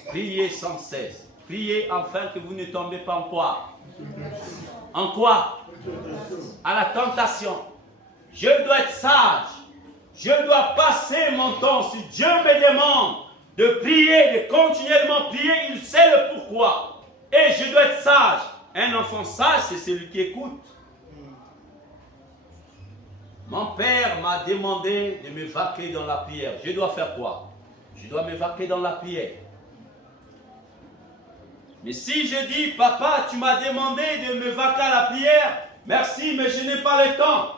Priez sans cesse. Priez afin que vous ne tombez pas en quoi? En quoi? À la tentation. Je dois être sage. Je dois passer mon temps. Si Dieu me demande de prier, de continuellement prier, il sait le pourquoi. Et je dois être sage. Un enfant sage, c'est celui qui écoute. Mon père m'a demandé de me vaquer dans la prière. Je dois faire quoi? Je dois me vaquer dans la prière. Mais si je dis, papa, tu m'as demandé de me vaquer à la prière, merci, mais je n'ai pas le temps.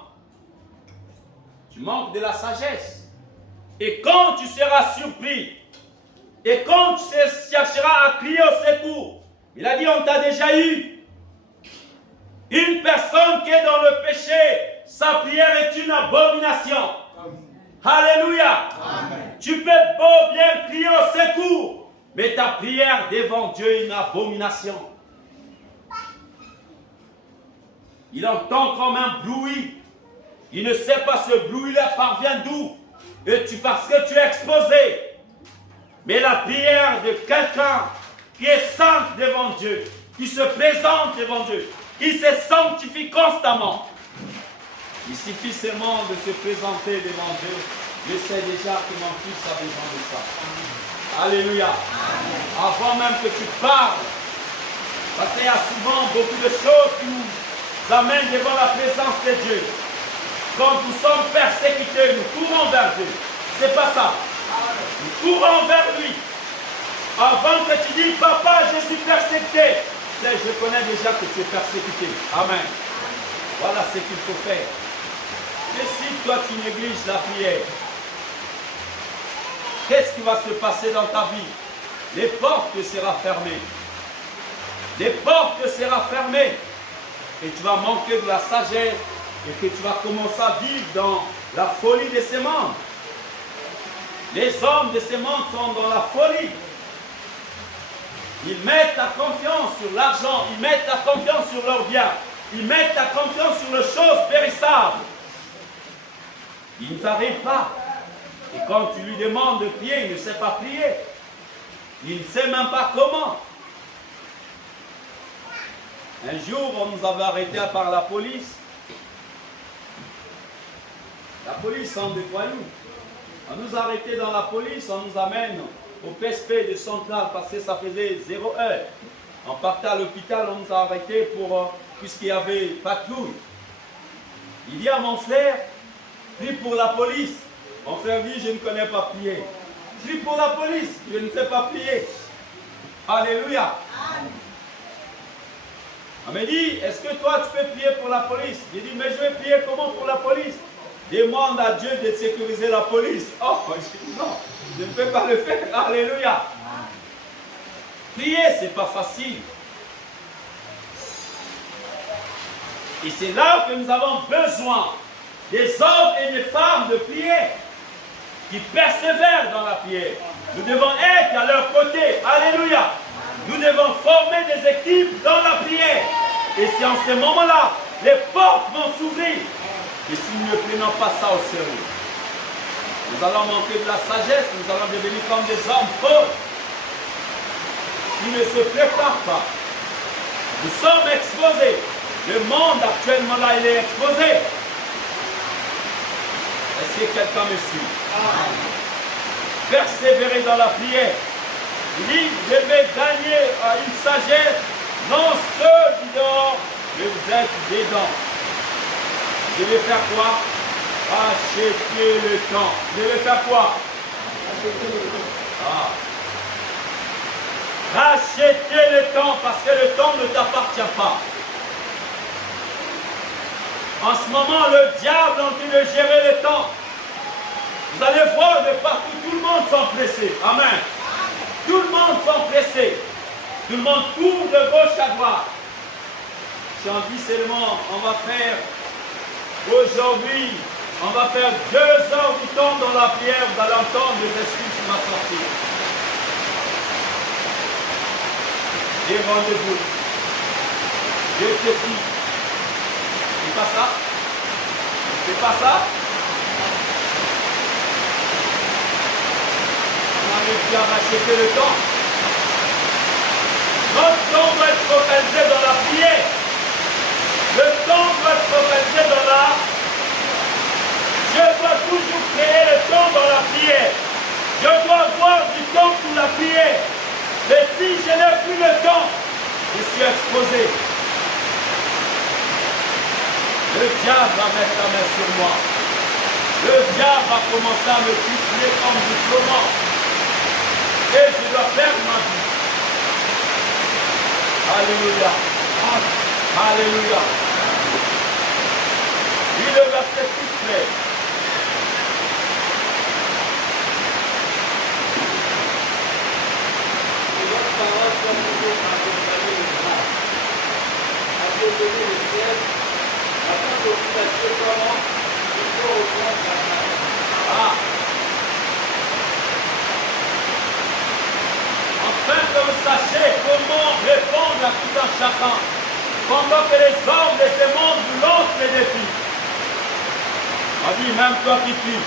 Tu manques de la sagesse. Et quand tu seras surpris, et quand tu chercheras à crier au secours, il a dit, on t'a déjà eu. Une personne qui est dans le péché, sa prière est une abomination. Alléluia. Amen. Tu peux beau bien crier au secours, mais ta prière devant Dieu est une abomination. Il entend comme un bruit. Il ne sait pas ce bruit-là parvient d'où. Parce que tu es exposé. Mais la prière de quelqu'un qui est sainte devant Dieu, qui se présente devant Dieu, qui se sanctifie constamment. Il suffit seulement de se présenter devant Dieu. Je sais déjà que mon fils a besoin de ça. Alléluia. Avant même que tu parles, parce qu'il y a souvent beaucoup de choses qui nous amènent devant la présence de Dieu. Quand nous sommes persécutés, nous courons vers Dieu. C'est pas ça. Nous courons vers lui. Avant que tu dises, papa, je suis persécuté. Je connais déjà que tu es persécuté. Amen. Voilà ce qu'il faut faire. Mais si toi tu négliges la prière, qu'est-ce qui va se passer dans ta vie? Les portes seront fermées. Les portes seront fermées. Et tu vas manquer de la sagesse et que tu vas commencer à vivre dans la folie de ces mondes. Les hommes de ces mondes sont dans la folie. Ils mettent ta confiance sur l'argent, ils mettent ta confiance sur leurs biens, ils mettent ta confiance sur les choses périssables. Il ne t'arrive pas. Et quand tu lui demandes de prier, il ne sait pas prier. Il ne sait même pas comment. Un jour, on nous avait arrêtés par la police. La police sont des voyous. On nous a arrêtés dans la police, on nous amène au PSP de Centrale parce que ça faisait 0 heure. On partait à l'hôpital, on nous a arrêtés puisqu'il y avait patrouille. Il dit à mon frère, prie pour la police. Mon frère dit, je ne connais pas prier. Prie pour la police, je ne sais pas prier. Alléluia. On me dit, est-ce que toi tu peux prier pour la police? J'ai dit, mais je vais prier comment pour la police? Demande à Dieu de sécuriser la police. Oh, je dis non, je ne peux pas le faire. Alléluia. Prier, ce n'est pas facile. Et c'est là que nous avons besoin des hommes et des femmes de prière qui persévèrent dans la prière. Nous devons être à leur côté. Alléluia. Nous devons former des équipes dans la prière. Et c'est en ce moment-là, les portes vont s'ouvrir. Et si nous ne prenons pas ça au sérieux, nous allons manquer de la sagesse, nous allons devenir comme des hommes faux qui ne se préparent pas. Nous sommes exposés. Le monde actuellement là, il est exposé. Est-ce que quelqu'un me suit? Persévérer dans la prière. Il dit, je vais gagner une sagesse, non ceux du dehors, mais vous êtes dedans. Je vais faire quoi? Acheter le temps. Je vais faire quoi? Acheter le temps. Racheter le temps parce que le temps ne t'appartient pas. En ce moment, le diable est en train de gérer le temps. Vous allez voir de partout, tout le monde s'empresse. Amen. Tout le monde s'empresse. Tout le monde court de gauche à droite. J'en dis seulement, on va faire aujourd'hui, on va faire 2 heures du temps dans la prière. Vous allez entendre les excuses qui vont sortir. Et rendez-vous. Je te dis. C'est pas ça? C'est pas ça? On a réussi à racheter le temps. Notre temps doit être focalisé dans la prière. Le temps doit être focalisé dans la... Je dois toujours créer le temps dans la prière. Je dois avoir du temps pour la prière. Mais si je n'ai plus le temps, je suis exposé. Le diable va mettre la main sur moi. Le diable va commencer à me titiller comme du froment. Et je dois faire ma vie. Alléluia. Alléluia. Lis le verset tout clair. Et votre parole doit toujours accompagner le grâce. À te donner le ciel, afin que vous sachiez comment il faut reprendre la parole. Ah. Afin que vous sachiez comment répondre à tout un chacun, pendant que les hommes de ce monde vous lancent les défis. On dit, même toi qui pries,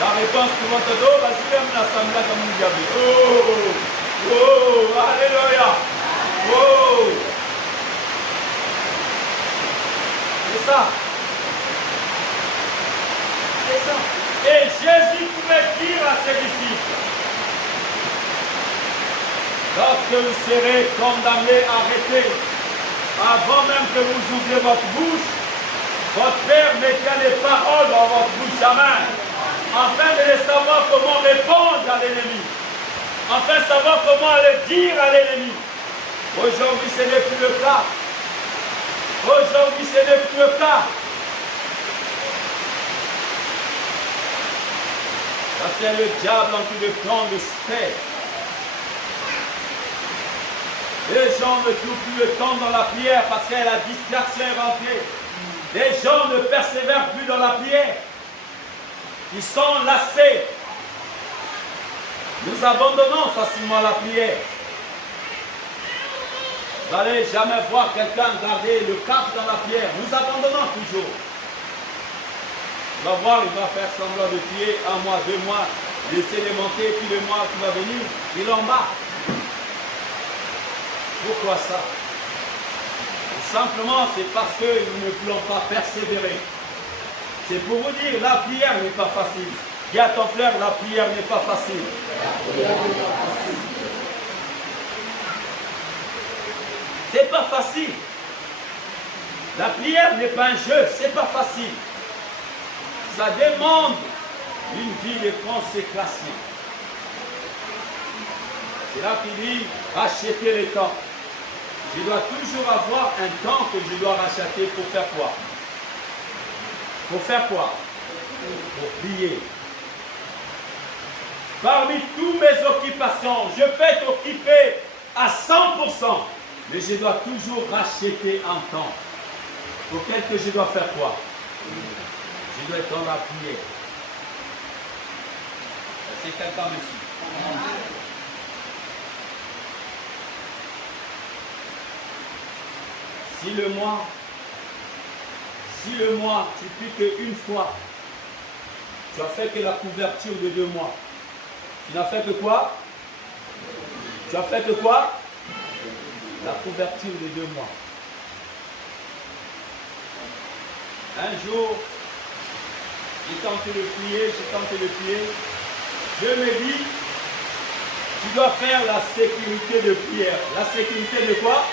la réponse que votre dos, vas-y, même l'assemblée comme vous avez. Oh, oh, alléluia. Oh. C'est ça. C'est ça. Et Jésus pouvait dire à ses disciples, lorsque vous serez condamnés, arrêtés, avant même que vous ouvriez votre bouche, votre Père mettait les paroles dans votre bouche à main, afin de savoir comment répondre à l'ennemi, afin de savoir comment le dire à l'ennemi. Aujourd'hui, ce n'est plus le cas. Aujourd'hui, ce n'est plus le cas. Ça, c'est le diable en qui le plan de faire. Les gens ne trouvent plus le temps dans la prière parce que la distraction est rentrée. Les gens ne persévèrent plus dans la prière. Ils sont lassés. Nous abandonnons facilement la prière. Vous n'allez jamais voir quelqu'un garder le cap dans la prière. Nous abandonnons toujours. On va voir, il va faire semblant de prier 1 mois, 2 mois, laisser les monter, puis le mois qui va venir, il en bat. Pourquoi ça? Tout simplement, c'est parce que nous ne voulons pas persévérer. C'est pour vous dire, la prière n'est pas facile. Dis à ton frère, la prière n'est pas facile. C'est pas facile. La prière n'est pas un jeu, c'est pas facile. Ça demande une vie de consécration. C'est là qu'il dit, racheter le temps. Je dois toujours avoir un temps que je dois racheter pour faire quoi? Pour faire quoi? Pour prier. Parmi toutes mes occupations, je peux être occupé à 100%, mais je dois toujours racheter un temps. Pour que je dois faire quoi? Je dois être dans la prière. C'est quelqu'un ici. Si le mois, tu pries qu'une fois, tu as fait que la couverture de 2 mois. Tu n'as fait que quoi? Tu as fait que quoi? La couverture de 2 mois. Un jour, j'ai tenté de prier, je me dis, tu dois faire la sécurité de prière. La sécurité de quoi?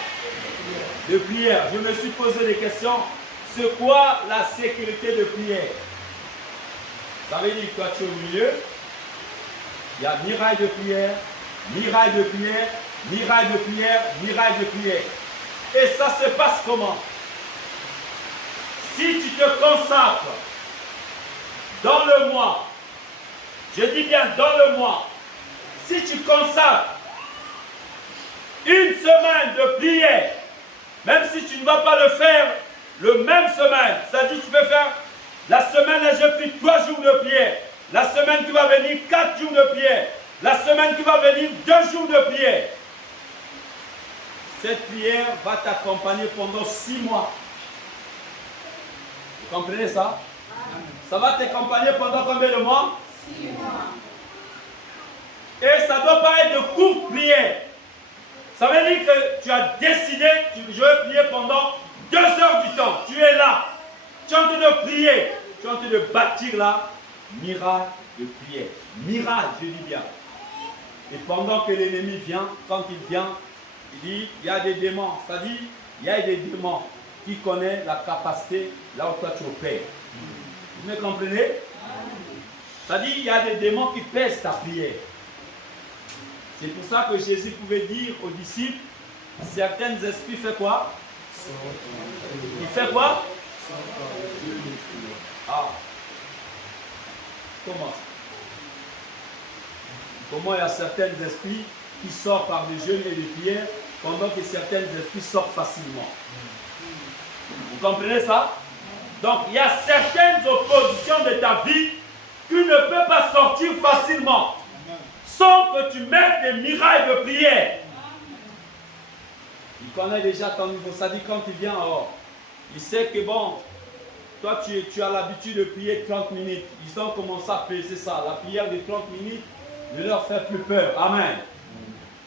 De prière. Je me suis posé des questions. C'est quoi la sécurité de prière? Ça veut dire que toi tu es au milieu. Il y a miraille de prière, miraille de prière, miraille de prière, miraille de prière. Et ça se passe comment? Si tu te consacres dans le mois, je dis bien dans le mois, si tu consacres une semaine de prière, même si tu ne vas pas le faire le même semaine, c'est-à-dire tu peux faire la semaine où je prie 3 jours de prière, la semaine qui va venir 4 jours de prière, la semaine qui va venir 2 jours de prière. Cette prière va t'accompagner pendant 6 mois. Vous comprenez ça? Ça va t'accompagner pendant combien de mois? 6 mois. Et ça ne doit pas être de courte prière. Ça veut dire que tu as décidé, je vais prier pendant 2 heures du temps. Tu es là. Tu es en train de prier. Tu es en train de bâtir là. Miracle de prière. Miracle, je dis bien. Et pendant que l'ennemi vient, quand il vient, il dit, il y a des démons. C'est-à-dire, il y a des démons qui connaissent la capacité là où toi tu opères. Vous me comprenez? C'est-à-dire, il y a des démons qui pèsent ta prière. C'est pour ça que Jésus pouvait dire aux disciples, certains esprits font quoi? Il fait quoi? Ah. Comment il y a certains esprits qui sortent par des jeûnes et des prières, pendant que certains esprits sortent facilement. Vous comprenez ça? Donc, il y a certaines oppositions de ta vie qui ne peuvent pas sortir facilement, sans que tu mettes des miracles de prière. Il connaît déjà ton niveau. Ça dit quand il vient, il sait que bon, toi tu as l'habitude de prier 30 minutes. Ils ont commencé à peser ça. La prière de 30 minutes ne leur fait plus peur. Amen.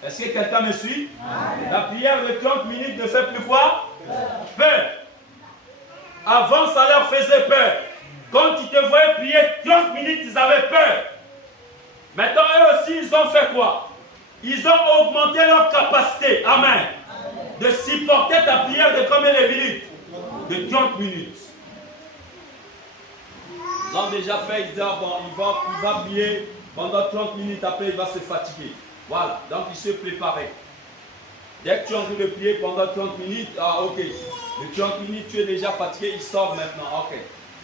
Est-ce que quelqu'un me suit? Amen. La prière de 30 minutes ne fait plus quoi? Peur. Avant, ça leur faisait peur. Quand ils te voyaient prier 30 minutes, ils avaient peur. Maintenant, eux aussi, ils ont fait quoi? Ils ont augmenté leur capacité. Amen. De supporter ta prière de combien de minutes? De 30 minutes. Ils ont déjà fait, ils disent, bon, il va prier pendant 30 minutes, après il va se fatiguer. Voilà, donc il se préparait. Dès que tu es en train de prier pendant 30 minutes, ah ok, de 30 minutes tu es déjà fatigué, il sort maintenant, ok.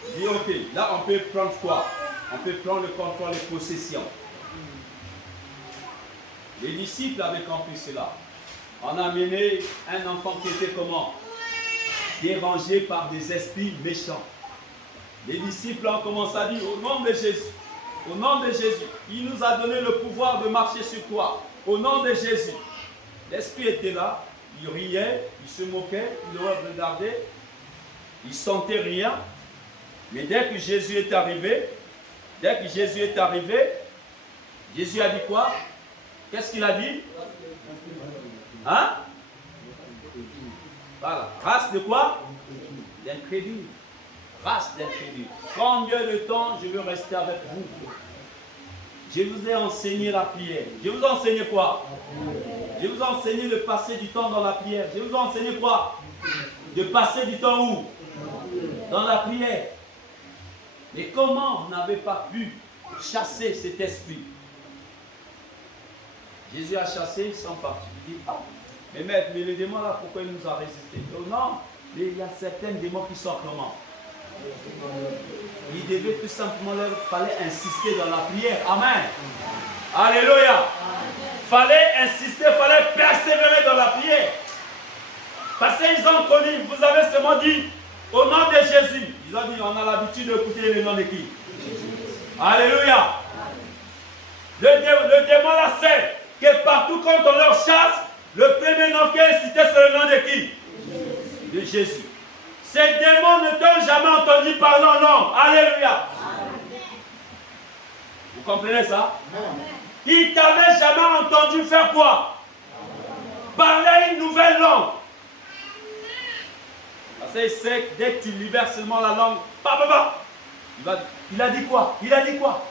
Il dit ok, là on peut prendre quoi? On peut prendre le contrôle et possession. Les disciples avaient compris cela. On a amené un enfant qui était comment? Dérangé par des esprits méchants. Les disciples ont commencé à dire au nom de Jésus, au nom de Jésus, il nous a donné le pouvoir de marcher sur toi. Au nom de Jésus. L'esprit était là, il riait, il se moquait, il le regardait, il sentait rien. Mais dès que Jésus est arrivé, Jésus a dit quoi? Qu'est-ce qu'il a dit? Hein? Voilà. Race de quoi? D'incrédule. Race d'incrédule. Combien de temps je veux rester avec vous? Je vous ai enseigné la prière. Je vous ai enseigné quoi? Je vous ai enseigné de passer du temps dans la prière. Je vous ai enseigné quoi? De passer du temps où? Dans la prière. Mais comment vous n'avez pas pu chasser cet esprit? Jésus a chassé, ils sont partis. Il dit, ah, mais maître, mais les démons là, pourquoi il nous a résisté? Non, mais il y a certains démons qui sont comment? Il devait tout simplement, il fallait insister dans la prière. Amen. Alléluia. Fallait insister, fallait persévérer dans la prière. Parce qu'ils ont connu, vous avez seulement dit, au nom de Jésus. Ils ont dit, on a l'habitude d'écouter le nom de qui? Alléluia. Le démon là sait que partout quand on leur chasse, le premier nom qui est cité, c'est le nom de qui? De Jésus. Ces démons ne t'ont jamais entendu parler en langue. Alléluia. Vous comprenez ça? Ils ne t'avaient jamais entendu faire quoi? Parler une nouvelle langue. Parce qu'il sait que dès que tu libères seulement la langue, il a dit quoi? Il a dit quoi?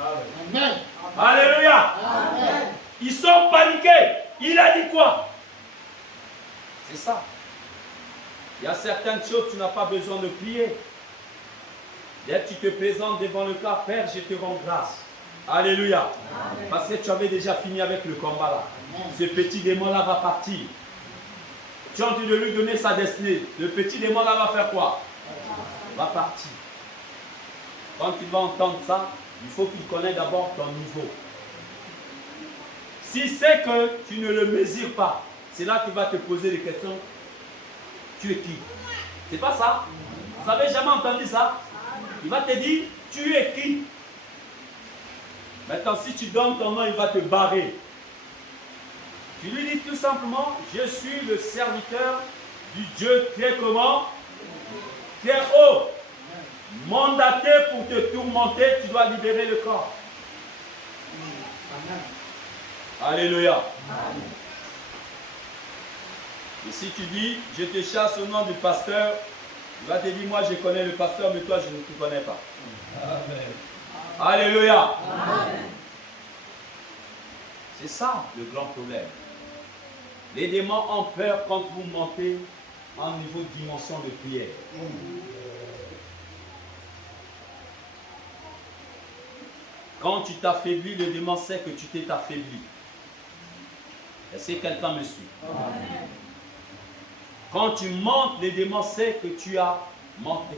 Amen. Alléluia. Amen. Ils sont paniqués. Il a dit quoi? C'est ça. Il y a certaines choses, tu n'as pas besoin de prier. Dès que tu te présentes devant le cas, Père, je te rends grâce. Alléluia. Amen. Parce que tu avais déjà fini avec le combat là. Amen. Ce petit démon-là va partir. Tu as envie de lui donner sa destinée. Le petit démon-là va faire quoi? Va partir. Quand il va entendre ça, il faut qu'il connaisse d'abord ton niveau. Si c'est que tu ne le mesures pas, c'est là qu'il va te poser des questions. Tu es qui? C'est pas ça? Vous n'avez jamais entendu ça? Il va te dire, tu es qui? Maintenant, si tu donnes ton nom, il va te barrer. Tu lui dis tout simplement, je suis le serviteur du Dieu qui est comment? Qui est haut. Mandaté pour te tourmenter, tu dois libérer le corps. Amen. Alléluia. Amen. Et si tu dis, je te chasse au nom du pasteur, il va te dire, moi je connais le pasteur, mais toi je ne te connais pas. Amen. Alléluia. Amen. C'est ça le grand problème. Les démons ont peur quand vous montez en niveau de dimension de prière. Quand tu t'affaiblis, le démon sait que tu t'es affaibli. Est-ce que quelqu'un me suit? Amen. Quand tu montes, le démon sait que tu as monté.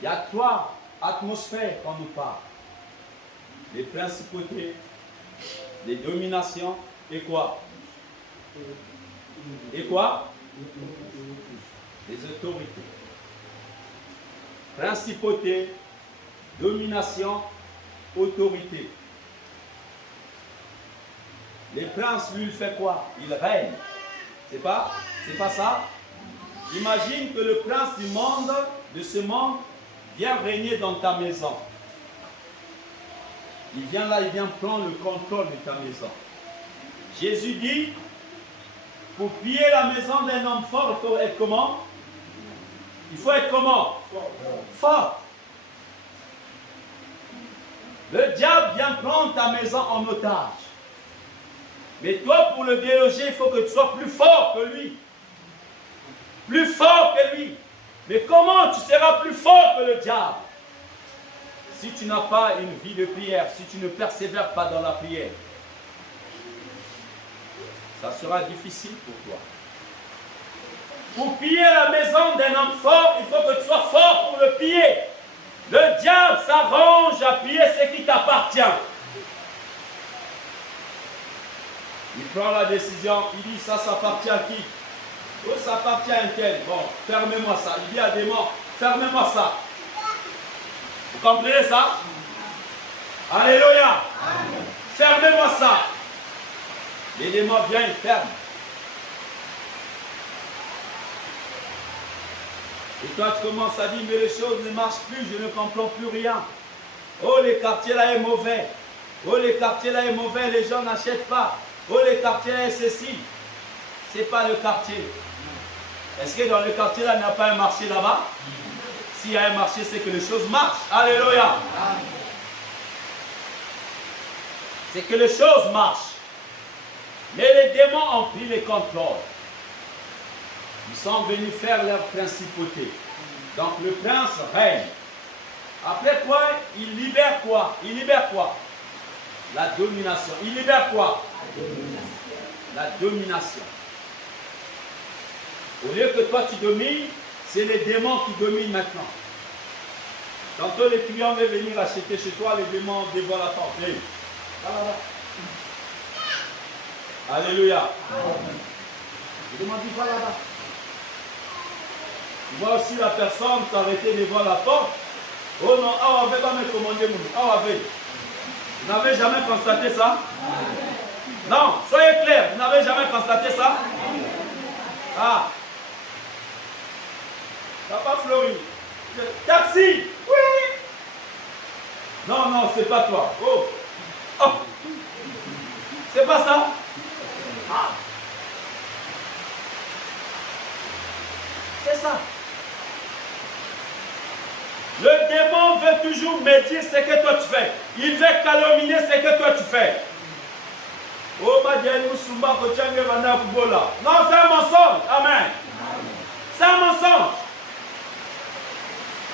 Il y a trois atmosphères quand nous parle. Les principautés, les dominations et quoi? Et quoi? Les autorités. Principauté, domination, autorité. Les princes, lui, il fait quoi? Il règne. C'est pas ça? Imagine que le prince du monde, de ce monde, vient régner dans ta maison. Il vient là, il vient prendre le contrôle de ta maison. Jésus dit, pour piller la maison d'un homme fort, il faut être comment? Il faut être comment? Fort. Le diable vient prendre ta maison en otage. Mais toi, pour le déloger, il faut que tu sois plus fort que lui. Plus fort que lui. Mais comment tu seras plus fort que le diable? Si tu n'as pas une vie de prière, si tu ne persévères pas dans la prière, ça sera difficile pour toi. Pour piller la maison d'un homme fort, il faut que tu sois fort pour le piller. Le diable s'arrange à piller ce qui t'appartient. Il prend la décision, il dit ça appartient à qui? Oh, ça appartient à un tel. Bon, fermez-moi ça. Il dit à des démons, fermez-moi ça. Vous comprenez ça? Alléluia. Fermez-moi ça. Les démons viennent, ils ferment. Et toi, tu commences à dire, mais les choses ne marchent plus, je ne comprends plus rien. Oh, les quartiers là est mauvais. Oh, les quartiers là est mauvais, les gens n'achètent pas. Oh, les quartiers là est ceci. Ce n'est pas le quartier. Est-ce que dans le quartier là, il n'y a pas un marché là-bas? S'il y a un marché, c'est que les choses marchent. Alléluia. C'est que les choses marchent. Mais les démons ont pris le contrôle. Ils sont venus faire leur principauté. Donc le prince règne. Après quoi, il libère quoi? Il libère quoi? La domination. Il libère quoi? La domination. Au lieu que toi tu domines, c'est les démons qui dominent maintenant. Tantôt les clients veulent venir acheter chez toi, les démons dévoilent la porte. Hey. Alléluia. Les démons disent, va là-bas. Tu vois aussi la personne s'arrêter devant la porte. Oh non, ah, on ne va pas me commander mon. Ah, vous n'avez jamais constaté ça? Non, soyez clairs, vous n'avez jamais constaté ça? Ah. Papa Fleury. Taxi! Oui! Non, non, c'est pas toi. Oh! Oh! C'est pas ça? Ah. C'est ça. Le démon veut toujours médire ce que toi tu fais. Il veut calomnier ce que toi tu fais. Oh, non, c'est un mensonge. Amen. C'est un mensonge.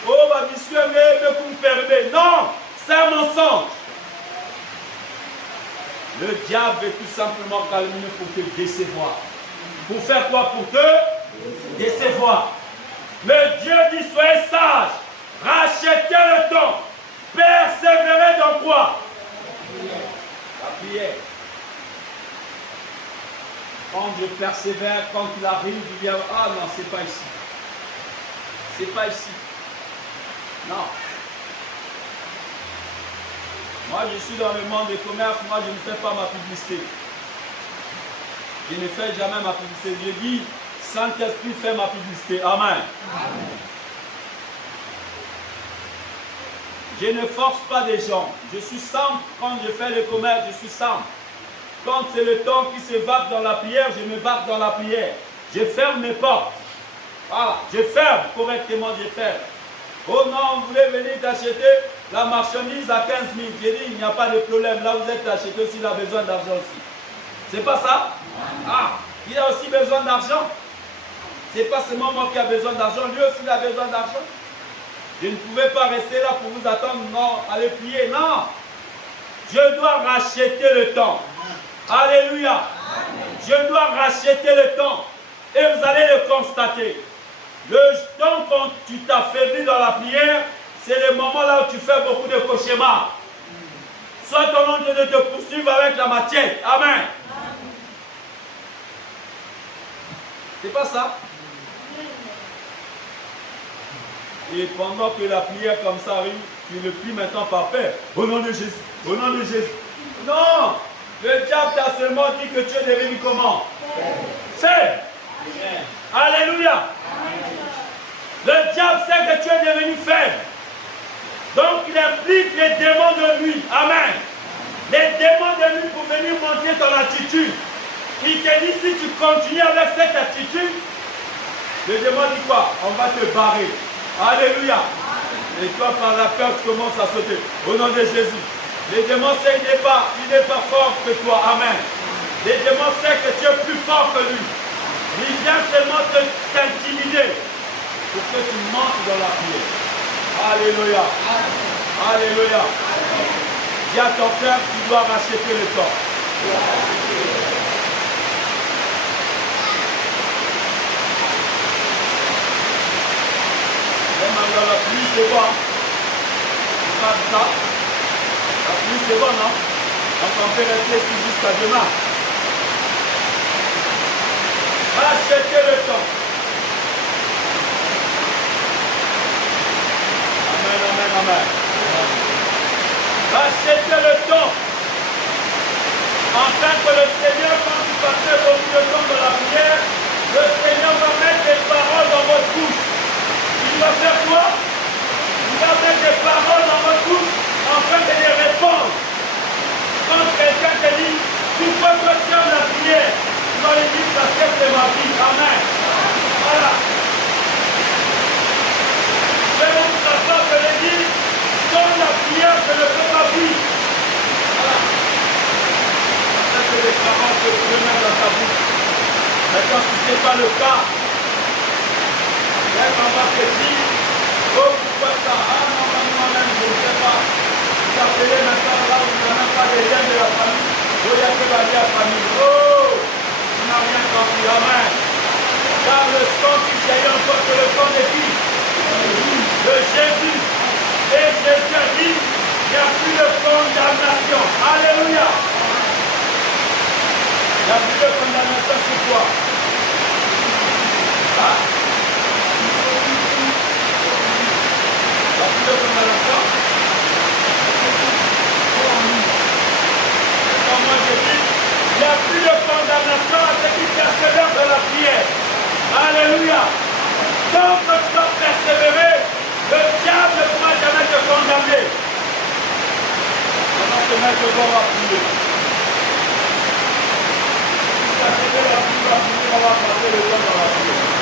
Oh, non, c'est un mensonge. Le diable veut tout simplement calomnier pour te décevoir. Pour faire quoi? Pour te décevoir. Mais Dieu dit, soyez sages. Rachetez le temps. Persévérez dans quoi? La prière. Quand je persévère, quand il arrive, il vient. Ah non, c'est pas ici. C'est pas ici. Non. Moi, je suis dans le monde du commerce. Moi, je ne fais pas ma publicité. Je ne fais jamais ma publicité. Je dis, Saint-Esprit fait ma publicité. Amen. Amen. Je ne force pas des gens. Je suis simple. Quand je fais le commerce, je suis simple. quand c'est le temps qui se vape dans la prière, je me vape dans la prière. Je ferme mes portes. Voilà, je ferme correctement, je ferme. Oh non, vous voulez venir t'acheter la marchandise à 15 000. J'ai dit, il n'y a pas de problème. Là, vous êtes acheté aussi, il a besoin d'argent aussi. C'est pas ça? Ah, il a aussi besoin d'argent. C'est pas seulement moi qui a besoin d'argent, lui aussi il a besoin d'argent. Je ne pouvais pas rester là pour vous attendre, non, allez prier, non. Je dois racheter le temps. Alléluia. Je dois racheter le temps. Et vous allez le constater. Le temps quand tu t'affaiblis dans la prière, c'est le moment là où tu fais beaucoup de cauchemars. Soit ton nom de te poursuivre avec la matière. Amen. C'est pas ça? Et pendant que la prière comme ça arrive, tu ne pries maintenant par peur. Au nom de Jésus. Au nom de Jésus. Non! Le diable t'a seulement dit que tu es devenu comment? Faible. Alléluia. Le diable sait que tu es devenu faible. Donc il implique les démons de nuit. Amen. Les démons de nuit pour venir monter ton attitude. Il te dit si tu continues avec cette attitude, le démon dit quoi? On va te barrer. Alléluia. Et toi par la peur tu commences à sauter. Au nom de Jésus. Les démons savent qu'il n'est pas fort que toi. Amen. Les démons savent que tu es plus fort que lui. Il vient seulement t'intimider pour que tu montes dans la prière. Alléluia. Alléluia. Dis à ton frère, tu dois racheter le temps. Même la pluie, c'est bon. C'est pas ça. La pluie, c'est bon, non? Donc on peut rester ici jusqu'à demain. Rachetez le temps. Amen, amen, amen. Rachetez le temps. Afin que le Seigneur, quand vous passez beaucoup de temps dans la prière, le Seigneur va mettre des paroles dans votre bouche. Il va faire quoi? Il va mettre des paroles dans votre bouche afin de les répondre. Quand quelqu'un te dit, pourquoi toi tu aimes la prière? Tu vas lui dire, parce que c'est ma vie. Amen. Voilà. C'est une façon de le dire, sans la prière, je ne fais pas vie. Voilà. C'est que les paroles que tu peux mettre dans ta bouche. Mais quand tu ne sais pas le cas, là, on va te dire, oh, pourquoi ça? Ah non, moi-même, je ne sais pas. Tu t'appelais maintenant là où tu n'as même pas de lien de la famille. Oh, il y a que la vie à la famille. Oh, tu n'as rien compris. Amen. Car le sang qui jaillit encore, c'est le sang de qui? De Jésus. Et Jésus a dit, il n'y a plus de condamnation. Alléluia. Il n'y a plus de condamnation sur toi. Ah. Il n'y a plus de condamnation. Comme moi je dis, il n'y a plus de condamnation à ceux qui persévèrent dans la prière. Alléluia. Donc tu dois persévérer, le diable ne pourra jamais te condamner. Pendant ce matin, on va prier. Si tu as fait la prière, on va passer le temps dans la prière.